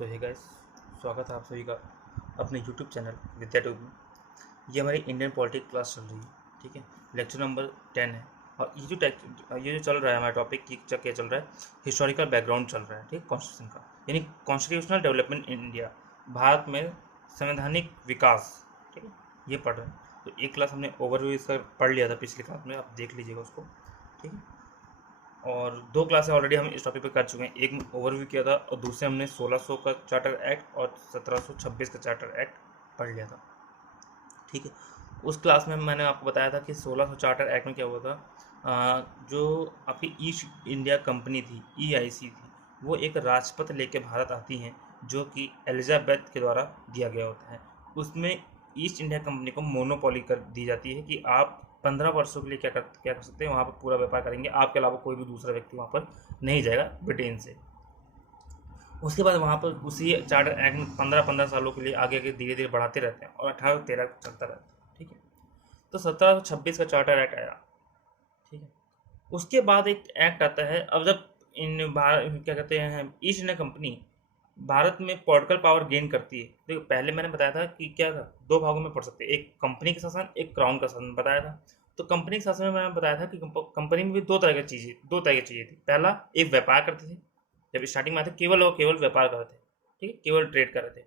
सो hey guys, स्वागत है आप सभी का अपने यूट्यूब चैनल विद्या ट्यूब में। ये हमारी इंडियन पॉलिटिक्स क्लास चल रही है, ठीक है। लेक्चर नंबर 10 है। और ये जो चल रहा है हमारा टॉपिक क्या चल रहा है, हिस्टोरिकल बैकग्राउंड चल रहा है, ठीक, कॉन्स्टिट्यूशन का, यानी constitutional development in India, Bharat में संवैधानिक विकास, ठीक है, ये पढ़ रहे हैं। तो एक क्लास हमने ओवरव्यू इसका पढ़ लिया था पिछली क्लास में, आप देख लीजिएगा उसको, ठीक है। और दो क्लासें ऑलरेडी हम इस टॉपिक पे कर चुके हैं, एक ओवरव्यू किया था और दूसरे हमने 1600 का चार्टर एक्ट और 1726 का चार्टर एक्ट पढ़ लिया था, ठीक है। उस क्लास में मैंने आपको बताया था कि 1600 चार्टर एक्ट में क्या हुआ था। जो आपकी ईस्ट इंडिया कंपनी थी, EIC थी, वो एक राजपत्र लेके भारत आती हैं, जो कि एलिजाबेथ के द्वारा दिया गया होता है। उसमें ईस्ट इंडिया कंपनी को मोनोपोली कर दी जाती है कि आप 15 वर्षों के लिए क्या कर सकते हैं, वहाँ पर पूरा व्यापार करेंगे, आपके अलावा कोई भी दूसरा व्यक्ति वहाँ पर नहीं जाएगा ब्रिटेन से। उसके बाद वहाँ पर उसी चार्टर एक्ट में 15-15 सालों के लिए आगे आगे धीरे धीरे बढ़ाते रहते हैं और 1813 चलता रहता है, ठीक है। तो 1726 का चार्टर एक्ट आया, ठीक है। उसके बाद एक एक्ट आता है, अब जब क्या कहते हैं, ईस्ट इंडिया कंपनी भारत में पॉलिटिकल पावर गेन करती है। देखो, पहले मैंने बताया था कि क्या था, दो भागों में पढ़ सकते हैं, एक कंपनी का शासन, एक क्राउन का शासन बताया था। तो कंपनी के शासन में मैंने बताया था कि कंपनी में भी दो तरह की चीज़ें थी। पहला, एक व्यापार करते थे, जब स्टार्टिंग में आते केवल और केवल व्यापार कर रहे थे, ठीक है, केवल ट्रेड कर रहे थे।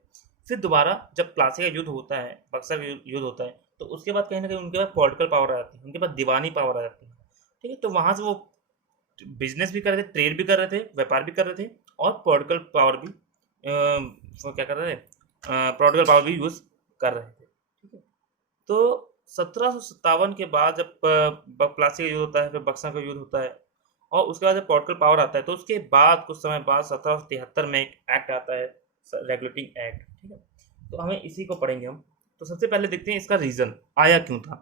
फिर दोबारा जब प्लासी का युद्ध होता है, बक्सर का युद्ध होता है, तो उसके बाद कहीं ना कहीं उनके पास पॉलिटिकल पावर आ जाती है, उनके पास दीवानी पावर आ जाती है, ठीक है। तो वहाँ से वो बिजनेस भी कर रहे थे, ट्रेड भी कर रहे थे, व्यापार भी कर रहे थे, और पॉलिटिकल पावर भी वो क्या कर रहे थे, पॉलिटिकल पावर भी यूज कर रहे थे, ठीक है। तो 1757 के बाद जब प्लासी का युद्ध होता है, फिर बक्सर का युद्ध होता है, और उसके बाद जब पॉलिटिकल पावर आता है, तो उसके बाद कुछ समय बाद 1773 में एक एक्ट आता है, रेगुलेटिंग एक्ट, ठीक है। तो हमें इसी को पढ़ेंगे हम। तो सबसे पहले देखते हैं इसका रीजन आया क्यों था,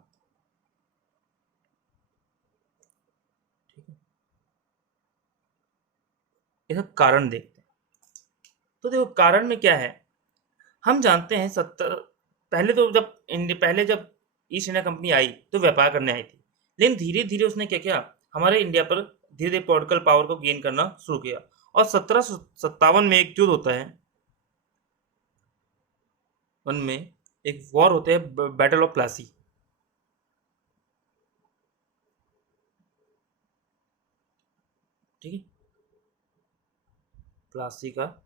ठीक है। इसका कारण देखते हैं। तो देखो, कारण में क्या है, हम जानते हैं पहले तो जब ईस्ट इंडिया कंपनी आई तो व्यापार करने आई थी, लेकिन धीरे धीरे उसने क्या किया, हमारे इंडिया पर धीरे धीरे पॉलिटिकल पावर को गेन करना शुरू किया। और 1757 में एक युद्ध होता है, वन में एक वॉर होते हैं, बैटल ऑफ प्लासी, ठीक है। प्लासी का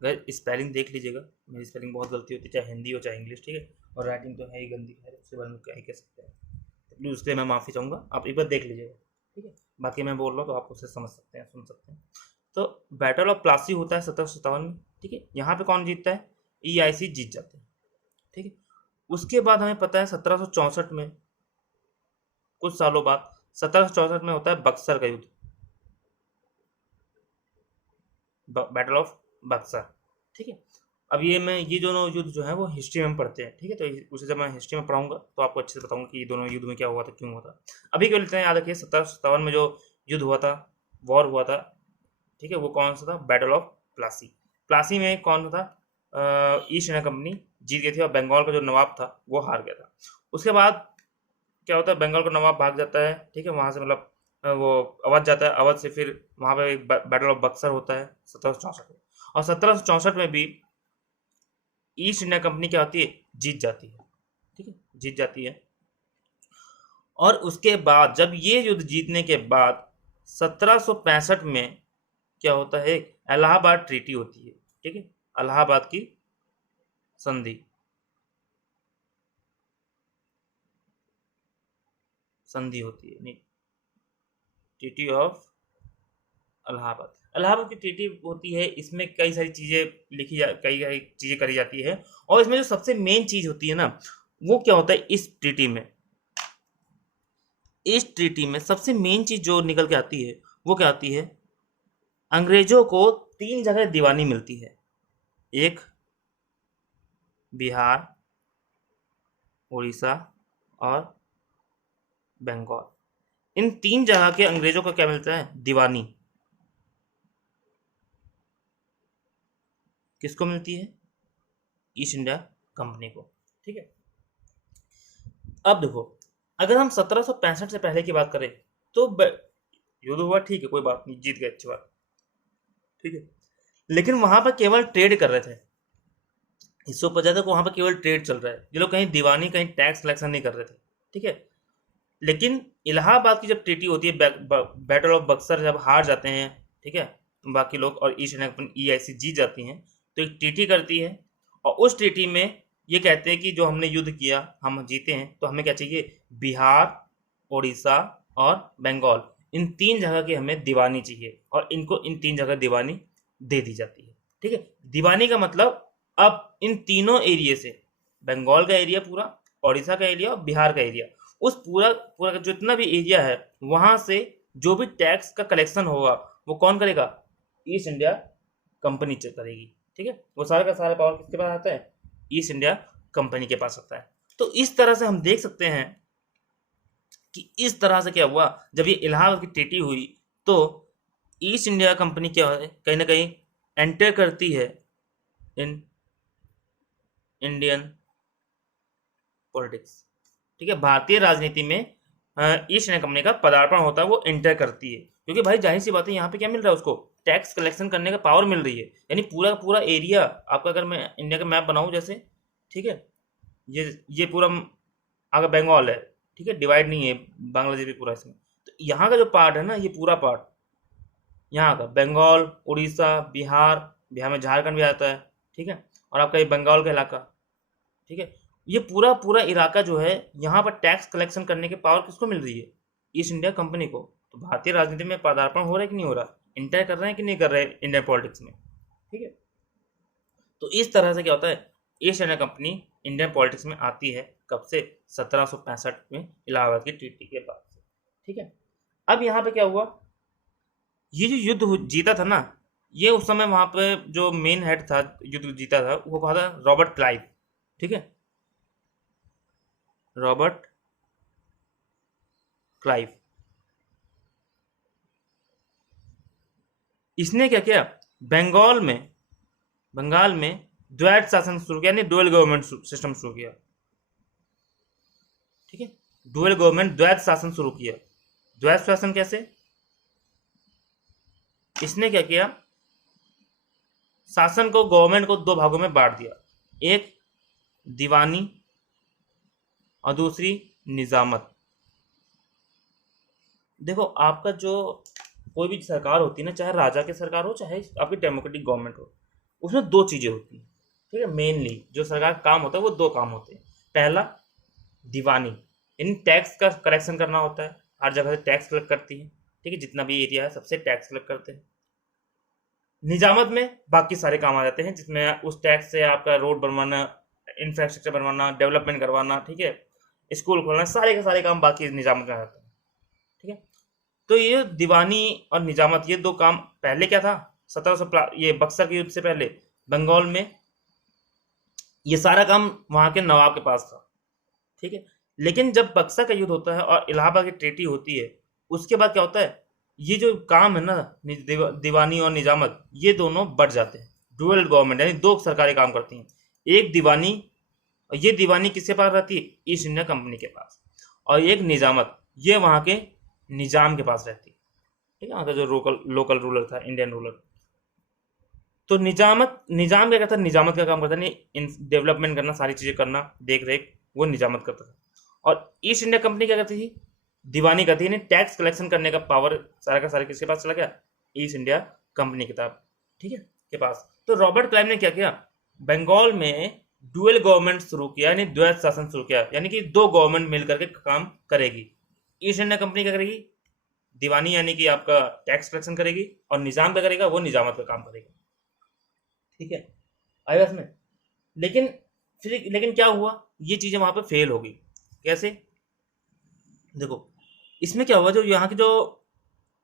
स्पेलिंग देख लीजिएगा, मेरी स्पेलिंग बहुत गलती होती है, चाहे हिंदी हो चाहे इंग्लिश, ठीक है। और राइटिंग तो है ही गंदी, है, उसके बारे में क्या ही कह सकते हैं, तो प्लीज़ उसके लिए मैं माफ़ी चाहूँगा, आप एक बार देख लीजिएगा, ठीक है। बाकी मैं बोल रहा हूँ तो आप उसे समझ सकते हैं, सुन सकते हैं। तो बैटल ऑफ प्लासी होता है 1757 में, ठीक है। यहाँ पे कौन जीतता है, EIC जीत जाते हैं, ठीक है। उसके बाद हमें पता है 1764 में, कुछ सालों बाद 1764 में होता है बक्सर का युद्ध, बैटल ऑफ बक्सर, ठीक है। अब ये दोनों युद्ध जो है वो हिस्ट्री में पढ़ते हैं, ठीक है। तो उसे जब मैं हिस्ट्री में पढ़ाऊंगा तो आपको अच्छे से बताऊंगा कि ये दोनों युद्ध में क्या हुआ था, क्यों हुआ था। अभी के लिए याद रखिए, 1757 में जो युद्ध हुआ था, वॉर हुआ था, ठीक है, वो कौन सा था, बैटल ऑफ प्लासी। प्लासी में कौन था, ईस्ट इंडिया कंपनी जीत गई थी, और बंगाल का जो नवाब था वो हार गया था। उसके बाद क्या होता है, बंगाल का नवाब भाग जाता है, ठीक है, वहाँ से मतलब वो अवध जाता है, अवध से फिर वहाँ पे एक बैटल ऑफ बक्सर होता है 1764 में। और 1764 में भी ईस्ट इंडिया कंपनी क्या होती है, जीत जाती है, ठीक है, जीत जाती है। और उसके बाद जब ये युद्ध जीतने के बाद 1765 में क्या होता है, इलाहाबाद ट्रीटी होती है, ठीक है, इलाहाबाद की संधि, संधि होती है, नहीं, ट्रीटी ऑफ इलाहाबाद। इलाहाबाद की ट्रीटी होती है, इसमें कई सारी चीज़ें कई सारी चीज़ें करी जाती है। और इसमें जो सबसे मेन चीज़ होती है ना, वो क्या होता है, इस ट्रीटी में सबसे मेन चीज़ जो निकल के आती है, वो क्या आती है, अंग्रेजों को 3 जगह दीवानी मिलती है, एक बिहार, उड़ीसा और बंगाल। इन 3 जगह के अंग्रेजों को क्या मिलता है, दीवानी। किसको मिलती है, ईस्ट इंडिया कंपनी को, ठीक है। अब देखो, अगर हम 1765 से पहले की बात करें तो युद्ध हुआ, ठीक है, कोई बात नहीं, जीत गए, अच्छी बात, ठीक है। लेकिन वहां पर केवल ट्रेड कर रहे थे, हिस्सों पर ज्यादा, वहां पर केवल ट्रेड चल रहा है, ये लोग कहीं दीवानी कहीं टैक्स कलेक्शन नहीं कर रहे थे। ठीक है। लेकिन इलाहाबाद की जब ट्रीटी होती है, बैटल ऑफ बक्सर जब हार जाते हैं, ठीक है, बाकी लोग और ईस्ट इंडिया कंपनी EIC जीत जाती हैं, तो एक ट्रीटी करती है, और उस ट्रीटी में ये कहते हैं कि जो हमने युद्ध किया हम जीते हैं, तो हमें क्या चाहिए, बिहार, उड़ीसा और बंगाल, इन तीन जगह की हमें दीवानी चाहिए, और इनको इन तीन जगह दीवानी दे दी जाती है। ठीक है। दीवानी का मतलब अब इन तीनों एरिया से, बंगाल का एरिया पूरा, उड़ीसा का एरिया और बिहार का एरिया, उस पूरा पूरा का जितना भी एरिया है, वहां से जो भी टैक्स का कलेक्शन होगा वो कौन करेगा, ईस्ट इंडिया कंपनी करेगी। ठीक है। वो सारा का सारा पावर किसके पास आता है, ईस्ट इंडिया कंपनी के पास आता है। तो इस तरह से हम देख सकते हैं कि इस तरह से क्या हुआ, जब ये इलाहाबाद की ट्रीटी हुई, तो ईस्ट इंडिया कंपनी क्या है, कहीं ना कहीं एंटर करती है इन इंडियन पॉलिटिक्स। ठीक है। भारतीय राजनीति में ईस्ट इंडिया कंपनी का पदार्पण होता है, वो एंटर करती है, क्योंकि भाई जाहिर सी बात है, यहाँ पे क्या मिल रहा है उसको, टैक्स कलेक्शन करने का पावर मिल रही है। यानी पूरा पूरा एरिया आपका, अगर मैं इंडिया का मैप बनाऊं जैसे, ठीक है, ये पूरा अगर बंगाल है, ठीक है, डिवाइड नहीं है, बांग्लादेश भी पूरा इसमें, तो यहाँ का जो पार्ट है ना, ये पूरा पार्ट यहाँ का बंगाल, उड़ीसा, बिहार, बिहार में झारखंड भी आता है, ठीक है, और आपका ये बंगाल का इलाका, ठीक है, ये पूरा पूरा इलाका जो है, यहाँ पर टैक्स कलेक्शन करने की पावर किसको मिल रही है, ईस्ट इंडिया कंपनी को। तो भारतीय राजनीति में पदार्पण हो रहा है कि नहीं हो रहा, इंटर कर रहे हैं कि नहीं कर रहे हैं इंडियन पॉलिटिक्स में। ठीक है। तो इस तरह से क्या होता है, east India company Indian politics में आती है, कब से, 1765 में इलाहाबाद की ट्रीटी के बाद से। ठीक है। अब यहाँ पे क्या हुआ, ये जो युद्ध जीता था ना, ये उस समय वहां पे जो मेन हेड था, युद्ध जीता था, वो कहा था रॉबर्ट क्लाइव। ठीक है। रॉबर्ट क्लाइव, इसने क्या किया, बंगाल में बंगाल में द्वैत शासन शुरू किया, यानी डुअल गवर्नमेंट सिस्टम शुरू किया। ठीक है। डुअल गवर्नमेंट, द्वैत शासन शुरू किया। द्वैत शासन कैसे, इसने क्या किया, शासन को, गवर्नमेंट को दो भागों में बांट दिया, एक दीवानी और दूसरी निजामत। देखो आपका जो कोई भी सरकार होती है ना, चाहे राजा की सरकार हो चाहे आपकी डेमोक्रेटिक गवर्नमेंट हो, उसमें दो चीजें होती हैं। ठीक है। मेनली जो सरकार का काम होता है वो दो काम होते हैं। पहला दीवानी, इन टैक्स का कलेक्शन करना होता है, हर जगह से टैक्स कलेक्ट करती है। ठीक है। जितना भी एरिया है सबसे टैक्स कलेक्ट करते हैं। निजामत में बाकी सारे काम आ जाते हैं, जिसमें उस टैक्स से आपका रोड बनवाना, इंफ्रास्ट्रक्चर बनवाना, डेवलपमेंट करवाना, ठीक है, स्कूल खोलना, सारे के सारे काम बाकी निजामत में आ जाते हैं। ठीक है। तो ये दीवानी और निजामत, ये दो काम पहले क्या था, 1700 ये बक्सर के युद्ध से पहले बंगाल में ये सारा काम वहां के नवाब के पास था। ठीक है। लेकिन जब बक्सर का युद्ध होता है और इलाहाबाद की ट्रीटी होती है, उसके बाद क्या होता है, ये जो काम है ना, दीवानी और निजामत, ये दोनों बढ़ जाते हैं। डुअल गवर्नमेंट, यानी दो सरकारें काम करती हैं, एक दीवानी, और ये दीवानी किसके पास रहती है, ईस्ट इंडिया कंपनी के पास, और एक निजामत, ये वहां के निजाम के पास रहती है। ठीक है। वहाँ का जो लोकल लोकल रूलर था, इंडियन रूलर। तो निजाम क्या करता है, निजामत का काम करता है, नहीं डेवलपमेंट करना, सारी चीजें करना, देख रेख, वो निजामत करता था। और ईस्ट इंडिया कंपनी क्या करती थी, दीवानी करती थी, टैक्स कलेक्शन करने का पावर सारा का सारा किसके पास चला गया, ईस्ट इंडिया कंपनी के पास। ठीक है, के पास। तो रॉबर्ट क्लाइव ने क्या किया, बंगाल में डुअल गवर्नमेंट शुरू किया, यानी द्वैत शासन शुरू किया, यानी कि दो गवर्नमेंट मिलकर के काम करेगी। ईस्ट इंडिया कंपनी क्या करेगी, दीवानी यानी कि आपका टैक्स कलेक्शन करेगी, और निजाम क्या करेगा, वो निजामत का काम करेगा। ठीक है, आया इसमें। लेकिन लेकिन क्या हुआ, ये चीजें वहां पे फेल हो गई। कैसे, देखो इसमें क्या हुआ, जो यहाँ के जो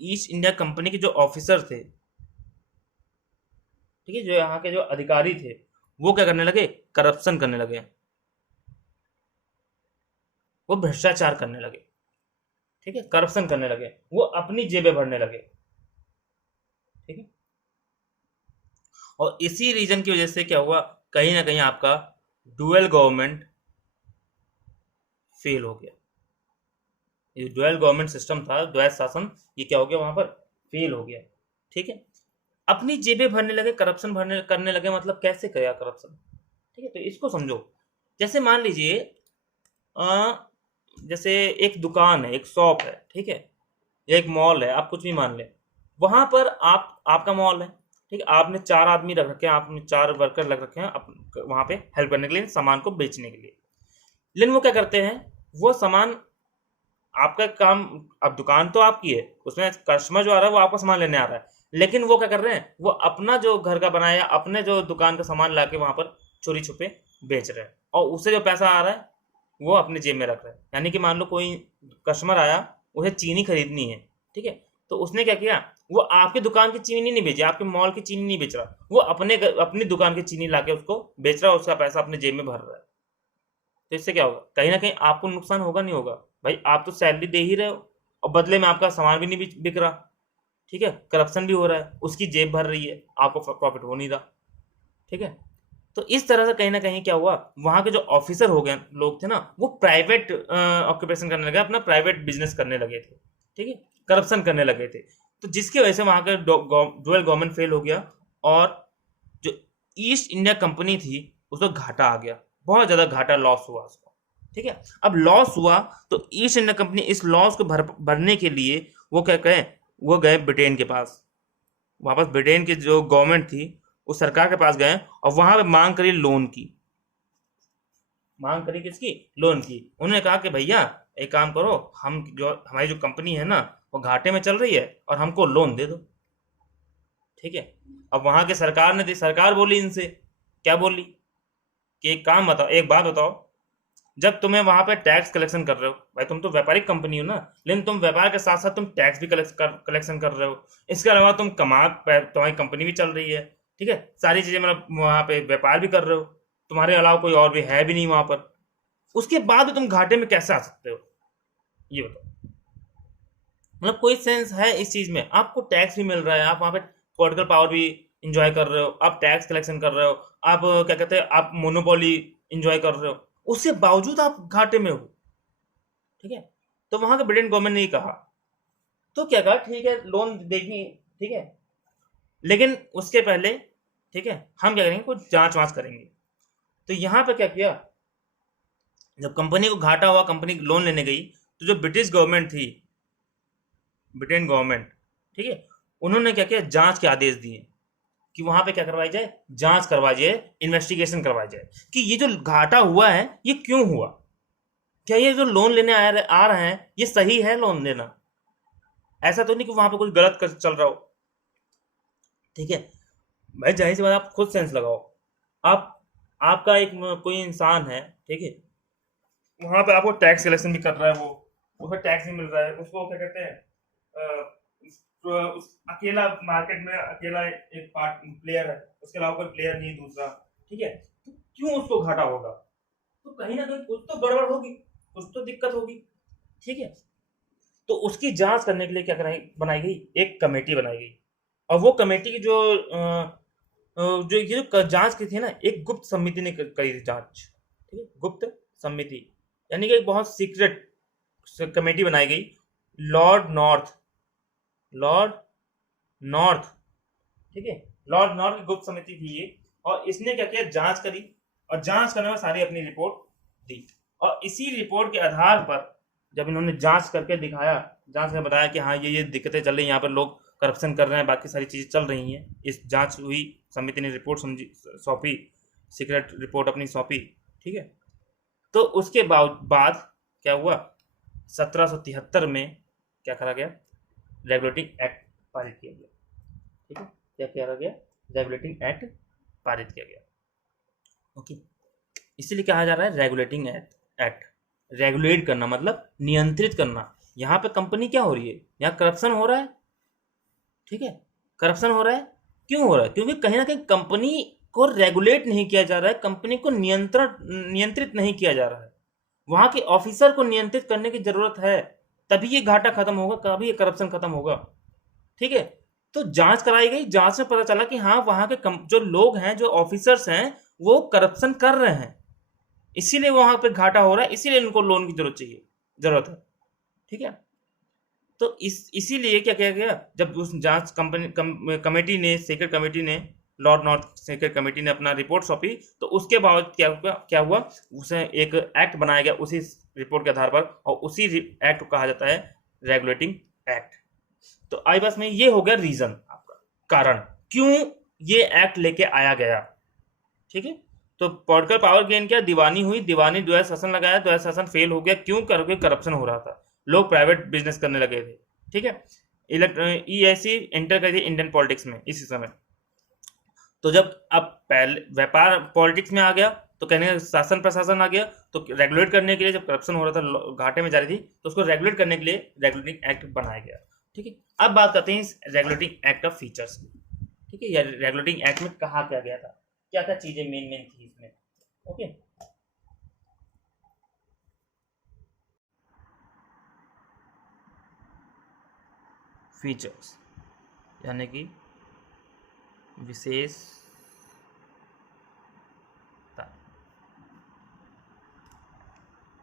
ईस्ट इंडिया कंपनी के जो ऑफिसर थे, ठीक है, जो यहाँ के जो अधिकारी थे, वो क्या करने लगे, करप्शन करने लगे, वो भ्रष्टाचार करने लगे। ठीक है, करप्शन करने लगे, वो अपनी जेबें भरने लगे। ठीक है। और इसी रीजन की वजह से क्या हुआ, कहीं ना कहीं आपका डुअल गवर्नमेंट फेल हो गया। ये डुअल गवर्नमेंट सिस्टम था, द्वैत शासन, ये क्या हो गया, वहां पर फेल हो गया। ठीक है। अपनी जेबें भरने लगे, करप्शन भरने करने लगे, मतलब कैसे करेगा करप्शन, ठीक है। तो इसको समझो। जैसे मान लीजिए अ, जैसे एक दुकान है, एक शॉप है, ठीक है, या एक मॉल है, आप कुछ भी मान लें। वहां पर आपका मॉल है, ठीक है, आपने 4 आदमी रख रखे हैं, आपने 4 वर्कर लग रखे हैं वहां पे हेल्प करने के लिए, सामान को बेचने के लिए। लेकिन वो क्या करते हैं, वो सामान आपका काम, अब दुकान तो आपकी है, उसमें कस्टमर जो आ रहा है वो आपका सामान लेने आ रहा है, लेकिन वो क्या कर रहे हैं, वो अपना जो घर का बनाया, अपने जो दुकान का सामान लाके वहां पर चोरी छुपे बेच रहे हैं, और उससे जो पैसा आ रहा है वो अपने जेब में रख रहे हैं। यानी कि मान लो कोई कस्टमर आया, उसे चीनी खरीदनी है, ठीक है, तो उसने क्या किया, वो आपकी दुकान की चीनी नहीं बेची, आपके मॉल की चीनी नहीं बेच रहा, वो अपनी दुकान की चीनी लाके उसको बेच रहा है, उसका पैसा अपने जेब में भर रहा है। तो इससे क्या होगा, कहीं ना कहीं आपको नुकसान होगा, नहीं होगा भाई, आप तो सैलरी दे ही रहे हो और बदले में आपका सामान भी नहीं बिक रहा, ठीक है, करप्शन भी हो रहा है, उसकी जेब भर रही है, आपको प्रॉफिट हो नहीं रहा, ठीक है। तो इस तरह से कहीं ना कहीं क्या हुआ, वहां के जो ऑफिसर हो गए लोग थे ना, वो प्राइवेट ऑक्यूपेशन करने लगे, अपना प्राइवेट बिजनेस करने लगे थे, ठीक है, करप्शन करने लगे थे। तो जिसकी वजह से वहां का डुअल गवर्नमेंट फेल हो गया, और जो ईस्ट इंडिया कंपनी थी उसको घाटा आ गया, बहुत ज्यादा घाटा, लॉस हुआ उसको, ठीक है। अब लॉस हुआ तो ईस्ट इंडिया कंपनी इस लॉस को भरने के लिए वो क्या कहे, वो गए ब्रिटेन के पास, वापस ब्रिटेन की जो गवर्नमेंट थी उस सरकार के पास गए, और वहां पे मांग करी लोन की, मांग करी किसकी, लोन की। उन्होंने कहा कि भैया एक काम करो, हम जो हमारी जो कंपनी है ना वो घाटे में चल रही है, और हमको लोन दे दो, ठीक है। अब वहां के सरकार ने सरकार बोली इनसे, क्या बोली कि एक काम बताओ, एक बात बताओ, जब तुम्हें वहां पे टैक्स कलेक्शन कर रहे हो, भाई तुम तो व्यापारिक कंपनी हो ना, लेकिन तुम व्यापार के साथ साथ तुम टैक्स भी कलेक्शन कर रहे हो, इसके अलावा तुम तुम्हारी कंपनी भी चल रही है, ठीक है, सारी चीजें, मतलब वहां पे व्यापार भी कर रहे हो, तुम्हारे अलावा कोई और भी है भी नहीं वहां पर, उसके बाद भी तुम घाटे में कैसे आ सकते हो, ये बताओ। मतलब कोई सेंस है इस चीज में, आपको टैक्स भी मिल रहा है, आप वहां पे पॉलिटिकल पावर भी इंजॉय कर रहे हो, आप टैक्स कलेक्शन कर रहे हो, आप क्या कहते हैं, आप मोनोपोली इंजॉय कर रहे हो, उसके बावजूद आप घाटे में हो, ठीक है। तो वहां के ब्रिटेन गवर्नमेंट ने ही कहा, तो क्या कहा, ठीक है लोन देगी, ठीक है, लेकिन उसके पहले, ठीक है, हम क्या करेंगे, कुछ जांच वांच करेंगे। तो यहाँ पे क्या किया, जब कंपनी को घाटा हुआ, कंपनी लोन लेने गई, तो जो ब्रिटिश गवर्नमेंट थी, ब्रिटेन गवर्नमेंट, ठीक है, उन्होंने क्या किया, जांच के आदेश दिए कि वहां पे क्या करवाई जाए, जांच करवाई जाए, इन्वेस्टिगेशन करवाई जाए कि ये जो घाटा हुआ है ये क्यों हुआ, क्या ये जो लोन लेने आ रहे हैं ये सही है लोन लेना, ऐसा तो नहीं कि वहां पे कुछ गलत चल रहा हो, ठीक है। भाई जाहिर सी बात, आप खुद सेंस लगाओ, आप आपका एक कोई इंसान है, ठीक है, वहां पे आपको टैक्स कलेक्शन भी कर रहा है, वो उसे टैक्स नहीं मिल रहा है, उसको क्या कहते हैं, अकेला मार्केट में, अकेला एक पार्ट प्लेयर है, उसके अलावा कोई प्लेयर नहीं दूसरा, ठीक है, तो क्यों उसको घाटा होगा, तो कहीं ना कहीं कुछ तो गड़बड़ होगी, कुछ तो दिक्कत होगी, ठीक है। तो उसकी जांच करने के लिए क्या बनाई गई, एक कमेटी बनाई गई, और वो कमेटी की जो ये जो जांच की थी ना, एक गुप्त समिति ने करी थी जांच, ठीक है, गुप्त समिति, यानी कि एक बहुत सीक्रेट कमेटी बनाई गई, लॉर्ड नॉर्थ, लॉर्ड नॉर्थ, ठीक है, लॉर्ड नॉर्थ की गुप्त समिति थी ये, और इसने क्या किया, जांच करी, और जांच करने में सारी अपनी रिपोर्ट दी, और इसी रिपोर्ट के आधार पर जब इन्होंने जांच करके दिखाया, जांच में बताया कि हाँ ये दिक्कतें चल रही हैं, यहाँ पर लोग करप्शन कर रहे हैं, बाकी सारी चीजें चल रही हैं, इस जांच हुई, समिति ने रिपोर्ट समझी, सौंपी, सीक्रेट रिपोर्ट अपनी सौंपी, ठीक है। तो उसके बाद क्या हुआ, 1773 में क्या करा गया, रेगुलेटिंग एक्ट पारित किया गया, ठीक है, क्या किया गया, रेगुलेटिंग एक्ट पारित किया गया, ओके। इसीलिए कहा जा रहा है रेगुलेटिंग एक्ट, रेगुलेट करना मतलब नियंत्रित करना, यहाँ पे कंपनी क्या हो रही है, यहाँ करप्शन हो रहा है, ठीक है, करप्शन हो रहा है, क्यों हो रहा है, क्योंकि कहीं ना कहीं कंपनी को रेगुलेट नहीं किया जा रहा है, कंपनी को नियंत्रित नहीं किया जा रहा है, वहां के ऑफिसर को नियंत्रित करने की जरूरत है, तभी ये घाटा खत्म होगा, तभी ये करप्शन खत्म होगा, ठीक है। तो जांच कराई गई, जांच में पता चला कि हाँ वहां के जो लोग हैं, जो ऑफिसर्स हैं, वो करप्शन कर रहे हैं, इसीलिए वहां पे घाटा हो रहा है, इसीलिए उनको लोन की जरूरत है, ठीक है। तो इसीलिए क्या किया गया, जब उस जांच कमेटी ने, सीक्रेट कमेटी ने, लॉर्ड नॉर्थ सीक्रेट कमेटी ने अपना रिपोर्ट सौंपी, तो उसके बाद क्या हुआ, उसे एक एक्ट बनाया गया उसी रिपोर्ट के आधार पर, और उसी एक्ट को कहा जाता है रेगुलेटिंग एक्ट। तो आई बस में ये हो गया रीजन आपका, कारण क्यों ये एक्ट लेके आया गया। ठीक है, तो पॉलिटिकल पावर गेन किया, दीवानी हुई, दीवानी द्वैध शासन लगाया, द्वैध शासन फेल हो गया, क्यों, करके करप्शन हो रहा था, लोग प्राइवेट बिजनेस करने लगे थे। ठीक है, EIC एंटर कर इंडियन पॉलिटिक्स में इसी समय। तो जब अब पहले व्यापार पॉलिटिक्स में आ गया, तो कहने का शासन प्रशासन आ गया, तो रेगुलेट करने के लिए, जब करप्शन हो रहा था, घाटे में जा रही थी, तो उसको रेगुलेट करने के लिए रेगुलेटिंग एक्ट बनाया गया। ठीक है, अब बात करते हैं इस रेगुलेटिंग एक्ट का फीचर्स। ठीक है, या रेगुलेटिंग एक्ट में कहा क्या गया था, क्या क्या चीजें मेन थी इसमें। ओके, फीचर्स यानी कि विशेष,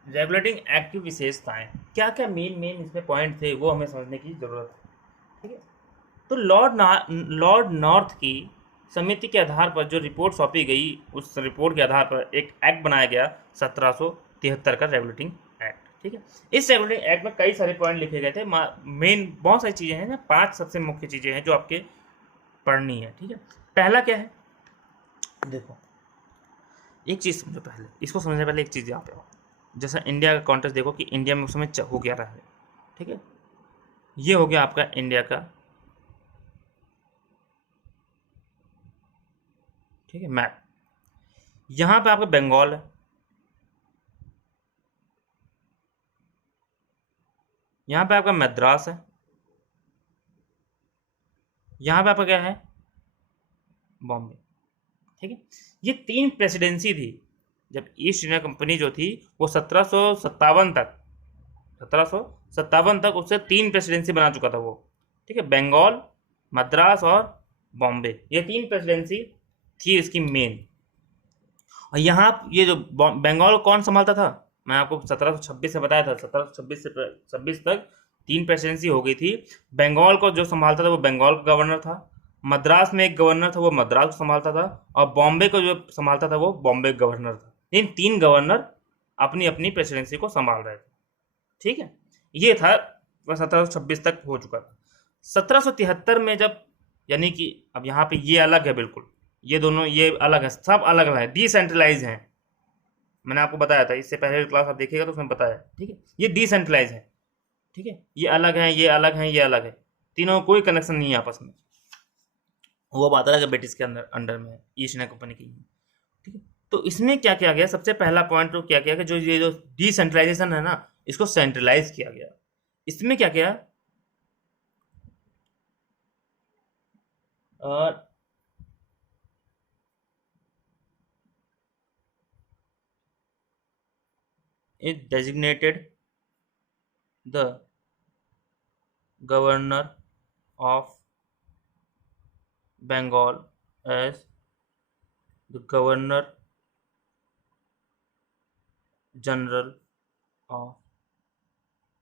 रेगुलेटिंग एक्ट की विशेषताएं, क्या क्या मेन इसमें पॉइंट थे, वो हमें समझने की जरूरत है। ठीक है, तो लॉर्ड नॉर्थ की समिति के आधार पर जो रिपोर्ट सौंपी गई, उस रिपोर्ट के आधार पर एक एक्ट बनाया गया 1773 का रेगुलेटिंग एक्ट। ठीक है, इस रेगुलेटिंग एक्ट में कई सारे पॉइंट लिखे गए थे, मेन बहुत सारी चीजें हैं ना, 5 सबसे मुख्य चीजें हैं जो आपके पढ़नी है। ठीक है, पहला क्या है, देखो एक चीज समझो, पहले इसको समझने से पहले एक चीज यहाँ पे हो, जैसा इंडिया का कॉन्टेक्स्ट देखो कि इंडिया में उस समय हो क्या रहा है। ठीक है, ये हो गया आपका इंडिया का, ठीक है, मैप। यहां पे आपका बंगाल है, यहां पे आपका मद्रास है, यहां पे आपका क्या है, बॉम्बे। ठीक है, ये 3 प्रेसिडेंसी थी जब ईस्ट इंडिया कंपनी जो थी वो 1757 तक उससे 3 प्रेसिडेंसी बना चुका था वो। ठीक है, बंगाल, मद्रास और बॉम्बे, ये 3 प्रेसिडेंसी थी इसकी मेन। और यहाँ ये जो बंगाल कौन संभालता था, मैं आपको 1726 से बताया था, 1726 से 26 तक 3 प्रेसिडेंसी हो गई थी। बंगाल को जो संभालता था वो बंगाल का गवर्नर था, मद्रास में एक गवर्नर था वो मद्रास को संभालता था, और बॉम्बे को जो संभालता था वो बॉम्बे गवर्नर था। इन 3 गवर्नर अपनी अपनी प्रेसिडेंसी को संभाल रहे थे। ठीक है, ये था 1726 तक हो चुका था। 1773 में जब, यानी कि अब यहाँ पे ये अलग है बिल्कुल, ये दोनों ये अलग है, सब अलग अलग है, डिसेंट्रलाइज हैं। मैंने आपको बताया था, इससे पहले क्लास आप देखिएगा तो उसमें बताया। ठीक है, ये डिसेंट्रलाइज है। ठीक है, ये अलग है, ये अलग है, ये अलग है, तीनों कोई कनेक्शन नहीं है आपस में। वो बात अलग है, ब्रिटिश के अंडर में है, ईस्ट इंडिया कंपनी की। ठीक है, तो इसमें क्या किया गया, सबसे पहला पॉइंट तो क्या किया गया, जो ये जो डिसेंट्रलाइजेशन है ना, इसको सेंट्रलाइज किया गया। इसमें क्या किया, it designated the governor of Bengal as the governor general of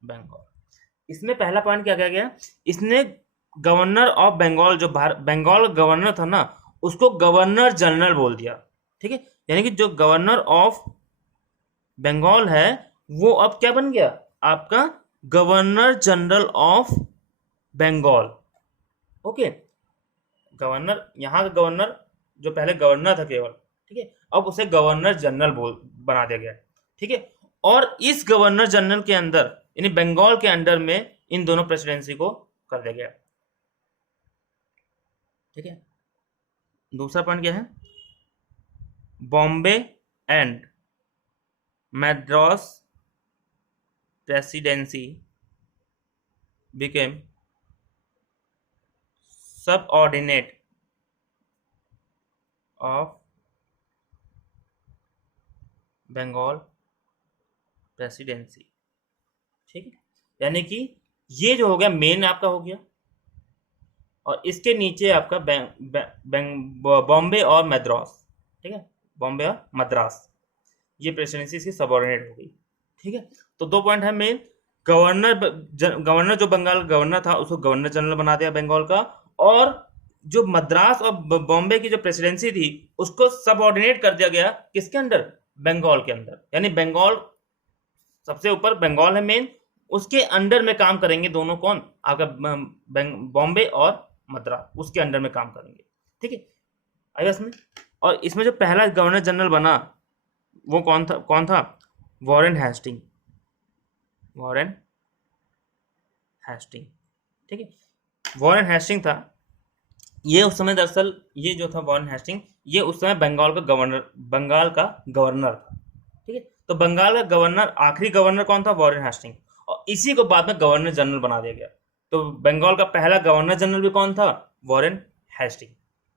Bengal. इसमें पहला पॉइंट क्या किया गया, इसने गवर्नर ऑफ बंगाल, जो बंगाल गवर्नर था ना, उसको गवर्नर जनरल बोल दिया। ठीक है, यानी कि जो गवर्नर ऑफ बंगाल है वो अब क्या बन गया, आपका governor general of Bengal. Okay, governor, यहाँ का गवर्नर जो पहले गवर्नर था केवल, ठीक है, अब उसे गवर्नर जनरल बना दिया गया। ठीक है, और इस गवर्नर जनरल के अंदर, यानी बंगाल के अंडर में, इन दोनों प्रेसिडेंसी को कर दिया गया। ठीक है, दूसरा पॉइंट क्या है, Bombay and Madras presidency became subordinate of Bengal presidency. ठीक है, यानी कि ये जो हो गया मेन आपका हो गया, और इसके नीचे आपका बॉम्बे और मद्रास। ठीक है, बॉम्बे और मद्रास, ये प्रेसिडेंसी इसकी सबऑर्डिनेट हो गई। ठीक है, तो 2 पॉइंट है मेन, गवर्नर जो बंगाल का गवर्नर था उसको गवर्नर जनरल बना दिया बंगाल का, और जो मद्रास और बॉम्बे की जो प्रेसिडेंसी थी उसको सबऑर्डिनेट कर दिया गया किसके अंडर, बंगाल के अंदर। यानी बंगाल सबसे ऊपर, बंगाल है मेन, उसके अंडर में काम करेंगे दोनों, कौन, आपका बॉम्बे और मद्रास, उसके अंडर में काम करेंगे। ठीक है, आइए इसमें। और इसमें जो पहला गवर्नर जनरल बना वो कौन था, वॉरेन हेस्टिंग, वॉरेन हेस्टिंग। ठीक है, वॉरेन हेस्टिंग था ये उस समय, दरअसल ये जो था वॉरेन हेस्टिंग, ये उस समय बंगाल का गवर्नर था। ठीक है, तो बंगाल का गवर्नर, आखिरी गवर्नर कौन था, वॉरेन हेस्टिंग, और इसी को बाद में गवर्नर जनरल बना दिया गया। तो बंगाल का पहला गवर्नर जनरल भी कौन था, वॉरेन हेस्टिंग।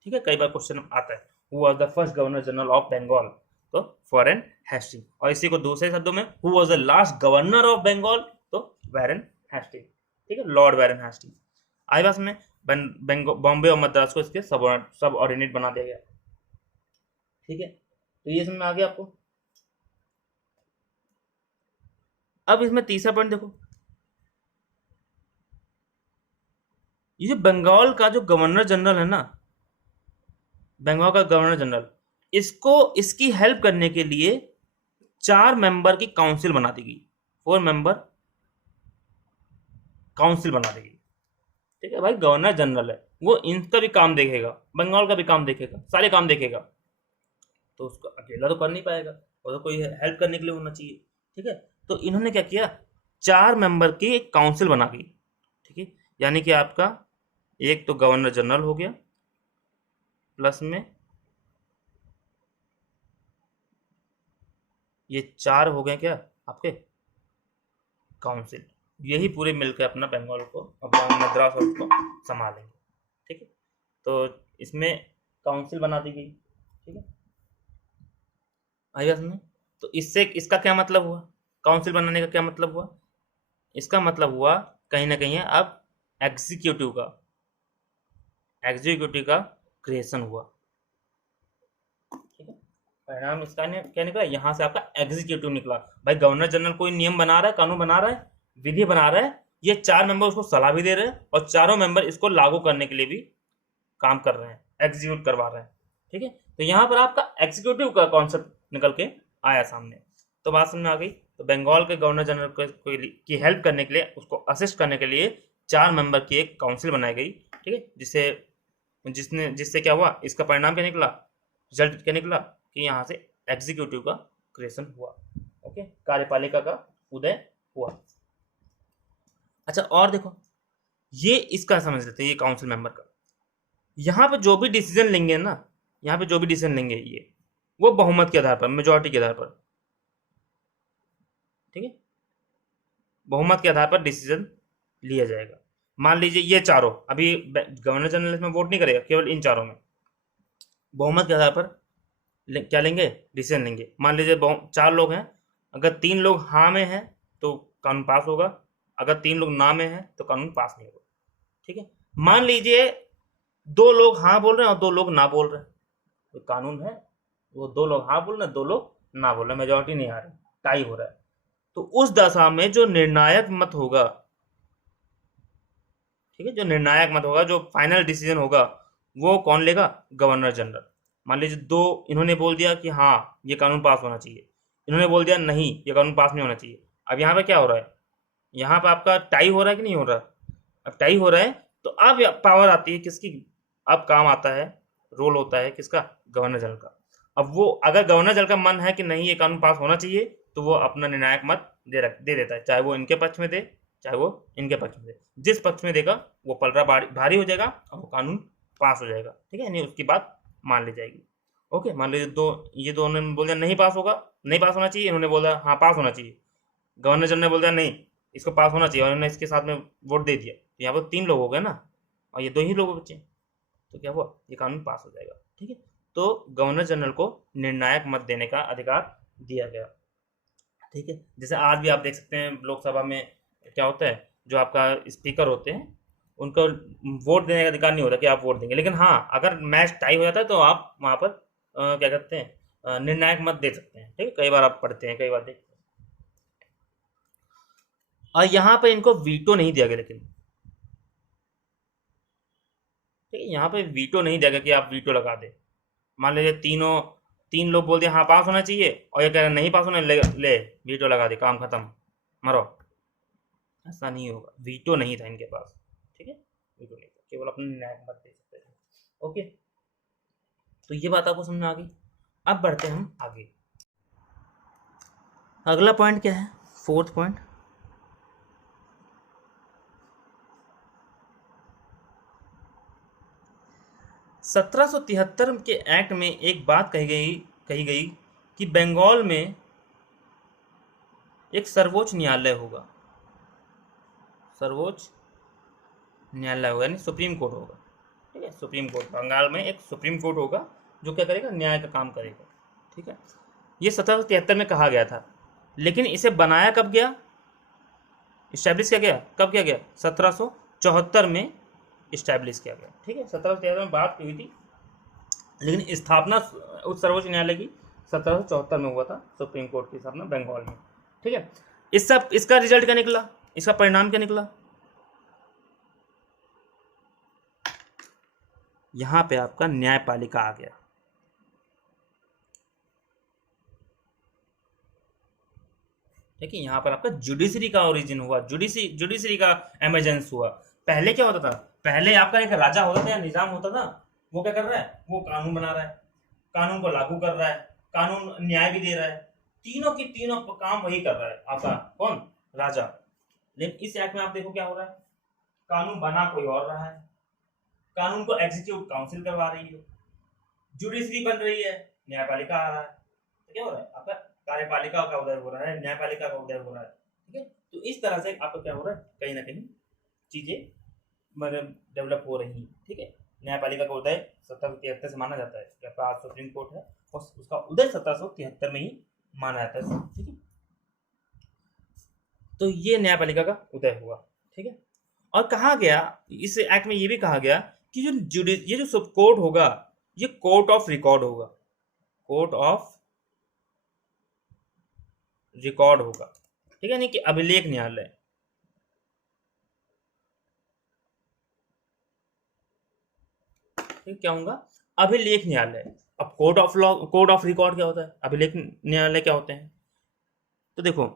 ठीक है, कई बार क्वेश्चन आता है, who was the first governor general of Bengal, तो वॉरेन हेस्टिंग। और इसी को दूसरे शब्दों में, who was the last governor of Bengal, तो वॉरेन हेस्टिंग। ठीक है, लॉर्ड वॉरेन हेस्टिंग। आई बात में, बॉम्बे और मद्रास को इसके सब ऑर्डिनेट बना दिया गया। ठीक है, तो ये समझ में आ गया आपको। अब इसमें तीसरा पॉइंट देखो, ये जो बंगाल का जो गवर्नर जनरल है ना, बंगाल का गवर्नर जनरल, इसको इसकी हेल्प करने के लिए 4 मेंबर की काउंसिल बना दी गई, 4 मेंबर काउंसिल बना दी गई। ठीक है भाई, गवर्नर जनरल है, वो इनका भी काम देखेगा, बंगाल का भी काम देखेगा, सारे काम देखेगा, तो उसको अकेला तो कर नहीं पाएगा, और तो कोई हेल्प करने के लिए होना चाहिए। ठीक है, तो इन्होंने क्या किया, 4 मेंबर की एक काउंसिल बना दी। ठीक है, यानी कि आपका एक तो गवर्नर जनरल हो गया, प्लस में ये 4 हो गए क्या आपके काउंसिल, यही पूरे मिलकर अपना बंगाल को, अपना मद्रास और उसको संभालेंगे। ठीक है, तो इसमें काउंसिल बना दी गई। ठीक है, आइए समझे। तो इससे इसका क्या मतलब हुआ, काउंसिल बनाने का क्या मतलब हुआ, इसका मतलब हुआ कहीं ना कहीं अब एग्जीक्यूटिव का क्रिएशन हुआ। ठीक है, परिणाम इसका क्या निकला, यहाँ से आपका एग्जीक्यूटिव निकला। भाई गवर्नर जनरल कोई नियम बना रहा है, कानून बना रहा है, विधि बना रहा है, ये 4 मेंबर उसको सलाह भी दे रहे हैं, और चारों मेंबर इसको लागू करने के लिए भी काम कर रहे हैं, एग्जीक्यूट करवा रहे हैं। ठीक है, तो यहाँ पर आपका एग्जीक्यूटिव का कॉन्सेप्ट निकल के आया सामने। तो बात समझ में आ गई। तो बंगाल के गवर्नर जनरल की हेल्प करने के लिए, उसको असिस्ट करने के लिए 4 मेंबर की एक काउंसिल बनाई गई। ठीक है, जिससे क्या हुआ, इसका परिणाम क्या निकला, रिजल्ट क्या निकला, कि यहाँ से एग्जीक्यूटिव का क्रिएशन हुआ। ओके, कार्यपालिका का उदय हुआ। अच्छा, और देखो, ये इसका समझ लेते हैं, ये काउंसिल मेंबर का, यहाँ पे जो भी डिसीजन लेंगे ना, यहाँ पे जो भी डिसीजन लेंगे ये, वो बहुमत के आधार पर, मेजोरिटी के आधार पर। ठीक है, बहुमत के आधार पर डिसीजन लिया जाएगा। मान लीजिए ये चारों, अभी गवर्नर जनरल इसमें वोट नहीं करेगा, केवल इन चारों में बहुमत के आधार पर क्या लेंगे, डिसीजन लेंगे। मान लीजिए 4 लोग हैं, अगर 3 लोग हाँ में हैं तो कानून पास होगा, अगर 3 लोग ना में हैं तो कानून पास नहीं होगा। ठीक है, मान लीजिए 2 लोग हाँ बोल रहे हैं और 2 लोग ना बोल रहे हैं, तो कानून है वो 2 लोग हाँ बोल रहे हैं, 2 लोग ना बोल रहे हैं, मेजोरिटी नहीं आ रही, टाई हो रहा है, तो उस दशा में जो निर्णायक मत होगा, ठीक है, जो निर्णायक मत होगा, जो फाइनल डिसीजन होगा, वो कौन लेगा, गवर्नर जनरल। मान लीजिए 2 इन्होंने बोल दिया कि हाँ ये कानून पास होना चाहिए, इन्होंने बोल दिया नहीं ये कानून पास नहीं होना चाहिए। अब यहाँ पे क्या हो रहा है, यहाँ पे आपका टाई हो रहा है कि नहीं हो रहा, अब टाई हो रहा है, तो अब पावर आती है किसकी, अब काम आता है, रोल होता है किसका, गवर्नर जनरल का। अब वो अगर गवर्नर जनरल का मन है कि नहीं ये कानून पास होना चाहिए, तो वो अपना निर्णायक मत दे देता है, चाहे वो इनके पक्ष में दे, चाहे वो इनके पक्ष में दे, जिस पक्ष में देगा वो पलड़ा भारी हो जाएगा और वो कानून पास हो जाएगा। ठीक है, यानी उसकी बात मान ली जाएगी। ओके, मान लीजिए ये दोनों ने बोल दिया नहीं पास होगा, नहीं पास होना चाहिए, इन्होंने बोला हाँ पास होना चाहिए, गवर्नर जनरल ने बोल दिया नहीं इसको पास होना चाहिए, और इन्होंने इसके साथ में वोट दे दिया, तो यहाँ पर 3 लोग हो गए ना, और ये 2 ही लोग बचे, तो क्या हुआ, ये कानून पास हो जाएगा। ठीक है, तो गवर्नर जनरल को निर्णायक मत देने का अधिकार दिया गया। ठीक है, जैसे आज भी आप देख सकते हैं लोकसभा में क्या होता है, जो आपका स्पीकर होते हैं उनको वोट देने का अधिकार नहीं होता कि आप वोट देंगे, लेकिन हाँ अगर मैच टाई हो जाता है तो आप वहाँ पर क्या कहते हैं, निर्णायक मत दे सकते हैं। ठीक है, कई बार आप पढ़ते हैं, कई बार देखते हैं। और यहाँ पे इनको वीटो नहीं दिया गया, लेकिन ठीक है, यहाँ पे वीटो नहीं दिया गया कि आप वीटो लगा दे। मान लीजिए तीन लोग बोल दिए हाँ पास होना चाहिए, और ये कह रहे नहीं पास होना, ले वीटो लगा दे, काम खत्म, मरो। ऐसा नहीं होगा, वीटो नहीं था इनके पास, ठीक है, वीटो नहीं था, केवल अपने न्याय मत दे सकते थे। ओके, तो ये बात आपको समझ में आ गई। अब बढ़ते हैं हम आगे। अगला पॉइंट क्या है, फोर्थ पॉइंट, सत्रह सौ तिहत्तर के एक्ट में एक बात कही गई कि बंगाल में एक सर्वोच्च न्यायालय होगा, सर्वोच्च न्यायालय होगा, यानी सुप्रीम कोर्ट होगा, ठीक है, सुप्रीम कोर्ट, बंगाल में एक सुप्रीम कोर्ट होगा जो क्या करेगा, न्याय का काम करेगा, ठीक है। ये 1773 में कहा गया था, लेकिन इसे बनाया कब गया, इस्टेब्लिश किया गया, कब किया गया, 1774 में इस्टेब्लिश किया गया, ठीक है। 1773 में बात हुई थी, लेकिन स्थापना उस सर्वोच्च न्यायालय की 1774 में हुआ था, सुप्रीम कोर्ट की स्थापना बंगाल में, ठीक है। इसका रिजल्ट क्या निकला, इसका परिणाम क्या निकला, यहां पे आपका न्यायपालिका आ गया, ठीक है। यहाँ पर आपका जुडिशरी का ओरिजिन हुआ, जुडिशरी का एमरजेंस हुआ। पहले क्या होता था, पहले आपका एक राजा होता था या निजाम होता था, वो क्या कर रहा है, वो कानून बना रहा है, कानून को लागू कर रहा है, कानून न्याय भी दे रहा है, तीनों की तीनों काम वही कर रहा है आपका कौन, राजा। लेकिन इस एक्ट में आप देखो क्या हो रहा है, कानून बना कोई और रहा है, कानून को एग्जीक्यूटिव काउंसिल करवा रही है, जुडिशरी बन रही है, न्यायपालिका आ रहा है, तो क्या हो रहा है आपका, कार्यपालिका का उदय हो रहा है, न्यायपालिका का उदय हो रहा है, ठीक है। तो इस तरह से आपका क्या हो रहा है, कहीं ना कहीं चीजें मतलब डेवलप हो रही हैं, ठीक है। न्यायपालिका का उदय 1773 से माना जाता है, आपका आज सुप्रीम कोर्ट है और उसका उदय 1773 में ही माना जाता है, ठीक है। तो ये न्यायपालिका का उदय हुआ, ठीक है। और कहा गया, इस एक्ट में ये भी कहा गया कि ये जो सब कोर्ट होगा, ये कोर्ट ऑफ रिकॉर्ड होगा, कोर्ट ऑफ रिकॉर्ड होगा, ठीक है, नहीं कि अभिलेख न्यायालय, ठीक, क्या होगा, अभिलेख न्यायालय। अब court of law, court of record क्या होता है, अभिलेख न्यायालय क्या होते हैं, तो देखो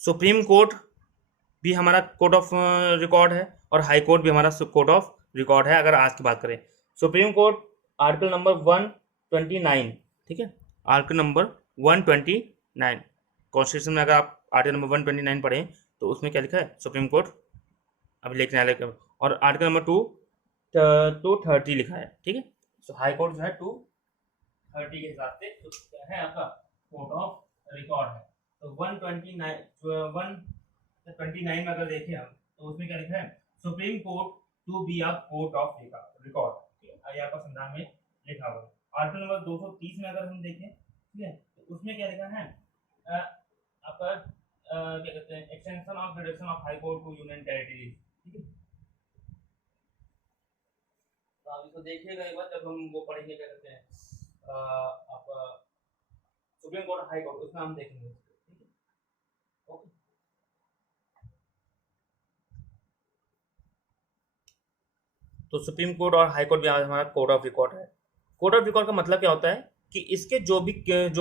सुप्रीम कोर्ट भी हमारा कोर्ट ऑफ रिकॉर्ड है और हाई कोर्ट भी हमारा कोर्ट ऑफ रिकॉर्ड है। अगर आज की बात करें, सुप्रीम कोर्ट आर्टिकल नंबर 129, ठीक है, आर्टिकल नंबर 129 कॉन्स्टिट्यूशन में, अगर आप आर्टिकल नंबर 129 पढ़ें तो उसमें क्या लिखा है, सुप्रीम कोर्ट अभिलेख न्यायालय का, और आर्टिकल नंबर 230 लिखा है, ठीक है। तो हाई कोर्ट जो है 230 के हिसाब से तो क्या है आपका कोर्ट ऑफ रिकॉर्ड है। तो 129 में अगर देखें हम, तो उसमें क्या लिखा है, supreme court to be a court of record, ठीक है, ये आपका संविधान में लिखा हुआ है। आर्टिकल नंबर 230 में अगर हम देखें, ठीक है, तो उसमें क्या लिखा है, आपका क्या कहते हैं, extension of jurisdiction of high court to union territories, ठीक है। तो आप इसको देखिएगा एक बार, जब हम वो पढ़ेंगे, क्या कहते हैं, आपका सुप्रीम कोर्ट हाई कोर्ट, उसमें हम देखेंगे, ठीक है, ओके। तो सुप्रीम कोर्ट और हाई कोर्ट भी हमारा कोर्ट ऑफ रिकॉर्ड है। कोर्ट ऑफ रिकॉर्ड का मतलब क्या होता है कि इसके जो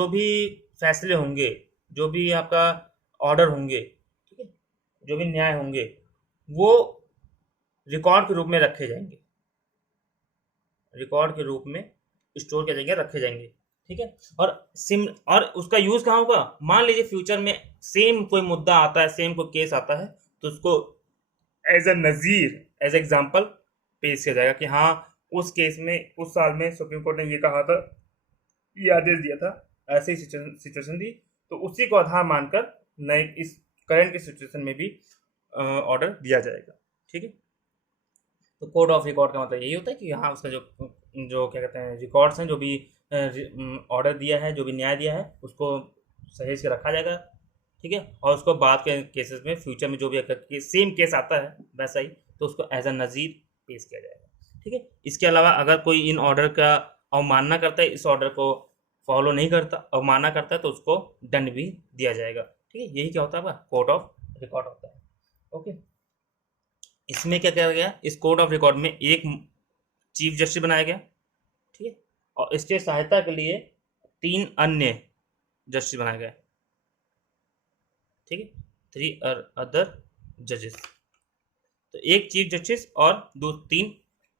भी फैसले होंगे, जो भी आपका ऑर्डर होंगे, ठीक है, जो भी न्याय होंगे, वो रिकॉर्ड के रूप में रखे जाएंगे, रिकॉर्ड के रूप में स्टोर किए जाएंगे, रखे जाएंगे, ठीक है। और उसका यूज कहाँ होगा, मान लीजिए फ्यूचर में सेम कोई मुद्दा आता है, सेम कोई केस आता है, तो उसको एज ए नज़ीर, एज एग्जाम्पल पेश किया जाएगा कि हाँ उस केस में उस साल में सुप्रीम कोर्ट ने ये कहा था, ये आदेश दिया था, ऐसी सिचुएशन थी, तो उसी को आधार मानकर नए इस करंट की सिचुएशन में भी ऑर्डर दिया जाएगा, ठीक है। तो कोड ऑफ रिकॉर्ड का मतलब यही होता है कि यहाँ उसका जो जो क्या कहते हैं रिकॉर्ड्स हैं, जो भी ऑर्डर दिया है, जो भी न्याय दिया है, उसको सहेज के रखा जाएगा, ठीक है। और उसको बाद के केसेस में फ्यूचर में जो भी सेम केस आता है वैसा ही, तो उसको एज अ नज़ीर पेश किया जाएगा, ठीक है। इसके अलावा अगर कोई इन ऑर्डर का अवमानना करता है, इस ऑर्डर को फॉलो नहीं करता, अवमानना करता है, तो उसको दंड भी दिया जाएगा, ठीक है। यही क्या होता है कोर्ट ऑफ रिकॉर्ड होता है। ओके, इसमें क्या किया गया, इस कोड ऑफ रिकॉर्ड में एक चीफ जस्टिस बनाया गया, ठीक है, और इसके सहायता के लिए 3 अन्य जस्टिस बनाए गए, ठीक है, 3 अदर जजेस। तो एक चीफ जस्टिस और 3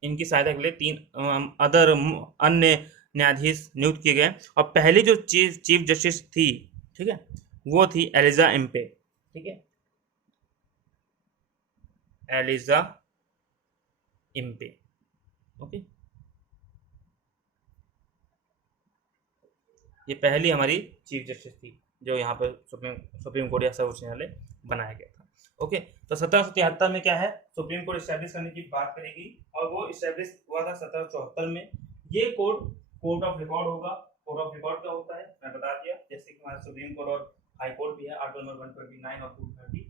इनकी सहायता के लिए 3 अदर अन्य न्यायाधीश नियुक्त किए गए। और पहली जो चीफ जस्टिस थी, ठीक है, वो थी एलिजा एम्पे, ठीक है, एलिजा एम्पे। ओके, ये पहली हमारी चीफ जस्टिस थी जो यहाँ पर सुप्रीम कोर्ट या सर्वोच्च न्यायालय बनाया गया था। ओके, तो 1773 में क्या है, सुप्रीम कोर्ट इस्टेब्लिश करने की बात करेगी, और वो इस्टेब्लिश हुआ था 1774 में। ये कोर्ट ऑफ रिकॉर्ड होगा। कोर्ट ऑफ रिकॉर्ड क्या होता है मैं बता दिया, जैसे कि हमारा सुप्रीम कोर्ट और हाई कोर्ट भी है, आर्टिकल नंबर 129 और 230,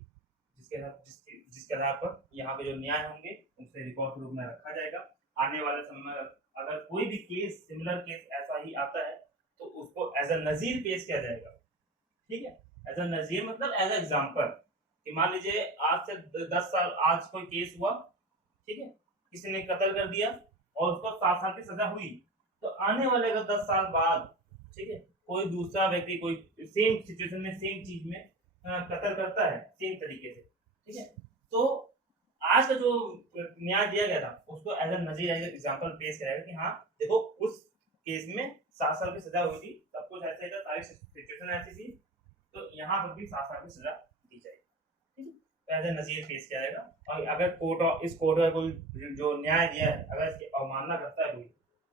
जिसके आधार पर यहाँ पे जो न्याय होंगे उनसे रिकॉर्ड के रूप में रखा जाएगा। आने वाले समय में अगर कोई भी केस, सिमिलर केस ऐसा ही आता है तो उसको एज अ नजीर पेश किया जाएगा, ठीक है। एज अ नजीर मतलब एज एग्जाम्पल, कि मान लीजिए आज से 10 साल आज कोई केस हुआ, ठीक है, किसी ने कत्ल कर दिया और उसको 7 साल की सजा हुई, तो आने वाले अगर 10 साल बाद, ठीक है, कोई दूसरा व्यक्ति कोई सेम सिचुएशन में, सेम चीज में कत्ल करता है सेम तरीके से, ठीक है, तो आज का जो न्याय दिया गया था उसको एज अ नजीर, एज एग्जाम्पल पेश कराएगा कि हाँ देखो उस केस में 7 साल की सजा हुई थी, सब कुछ ऐसे था, सारी सिचुएशन ऐसी थी, तो यहाँ पर भी 7 साल की सजा दी जाएगी, ठीक है, एज ए नजीर पेश किया जाएगा। और अगर इस कोर्ट का कोई जो न्याय दिया है अगर इसकी अवमानना करता है कोई,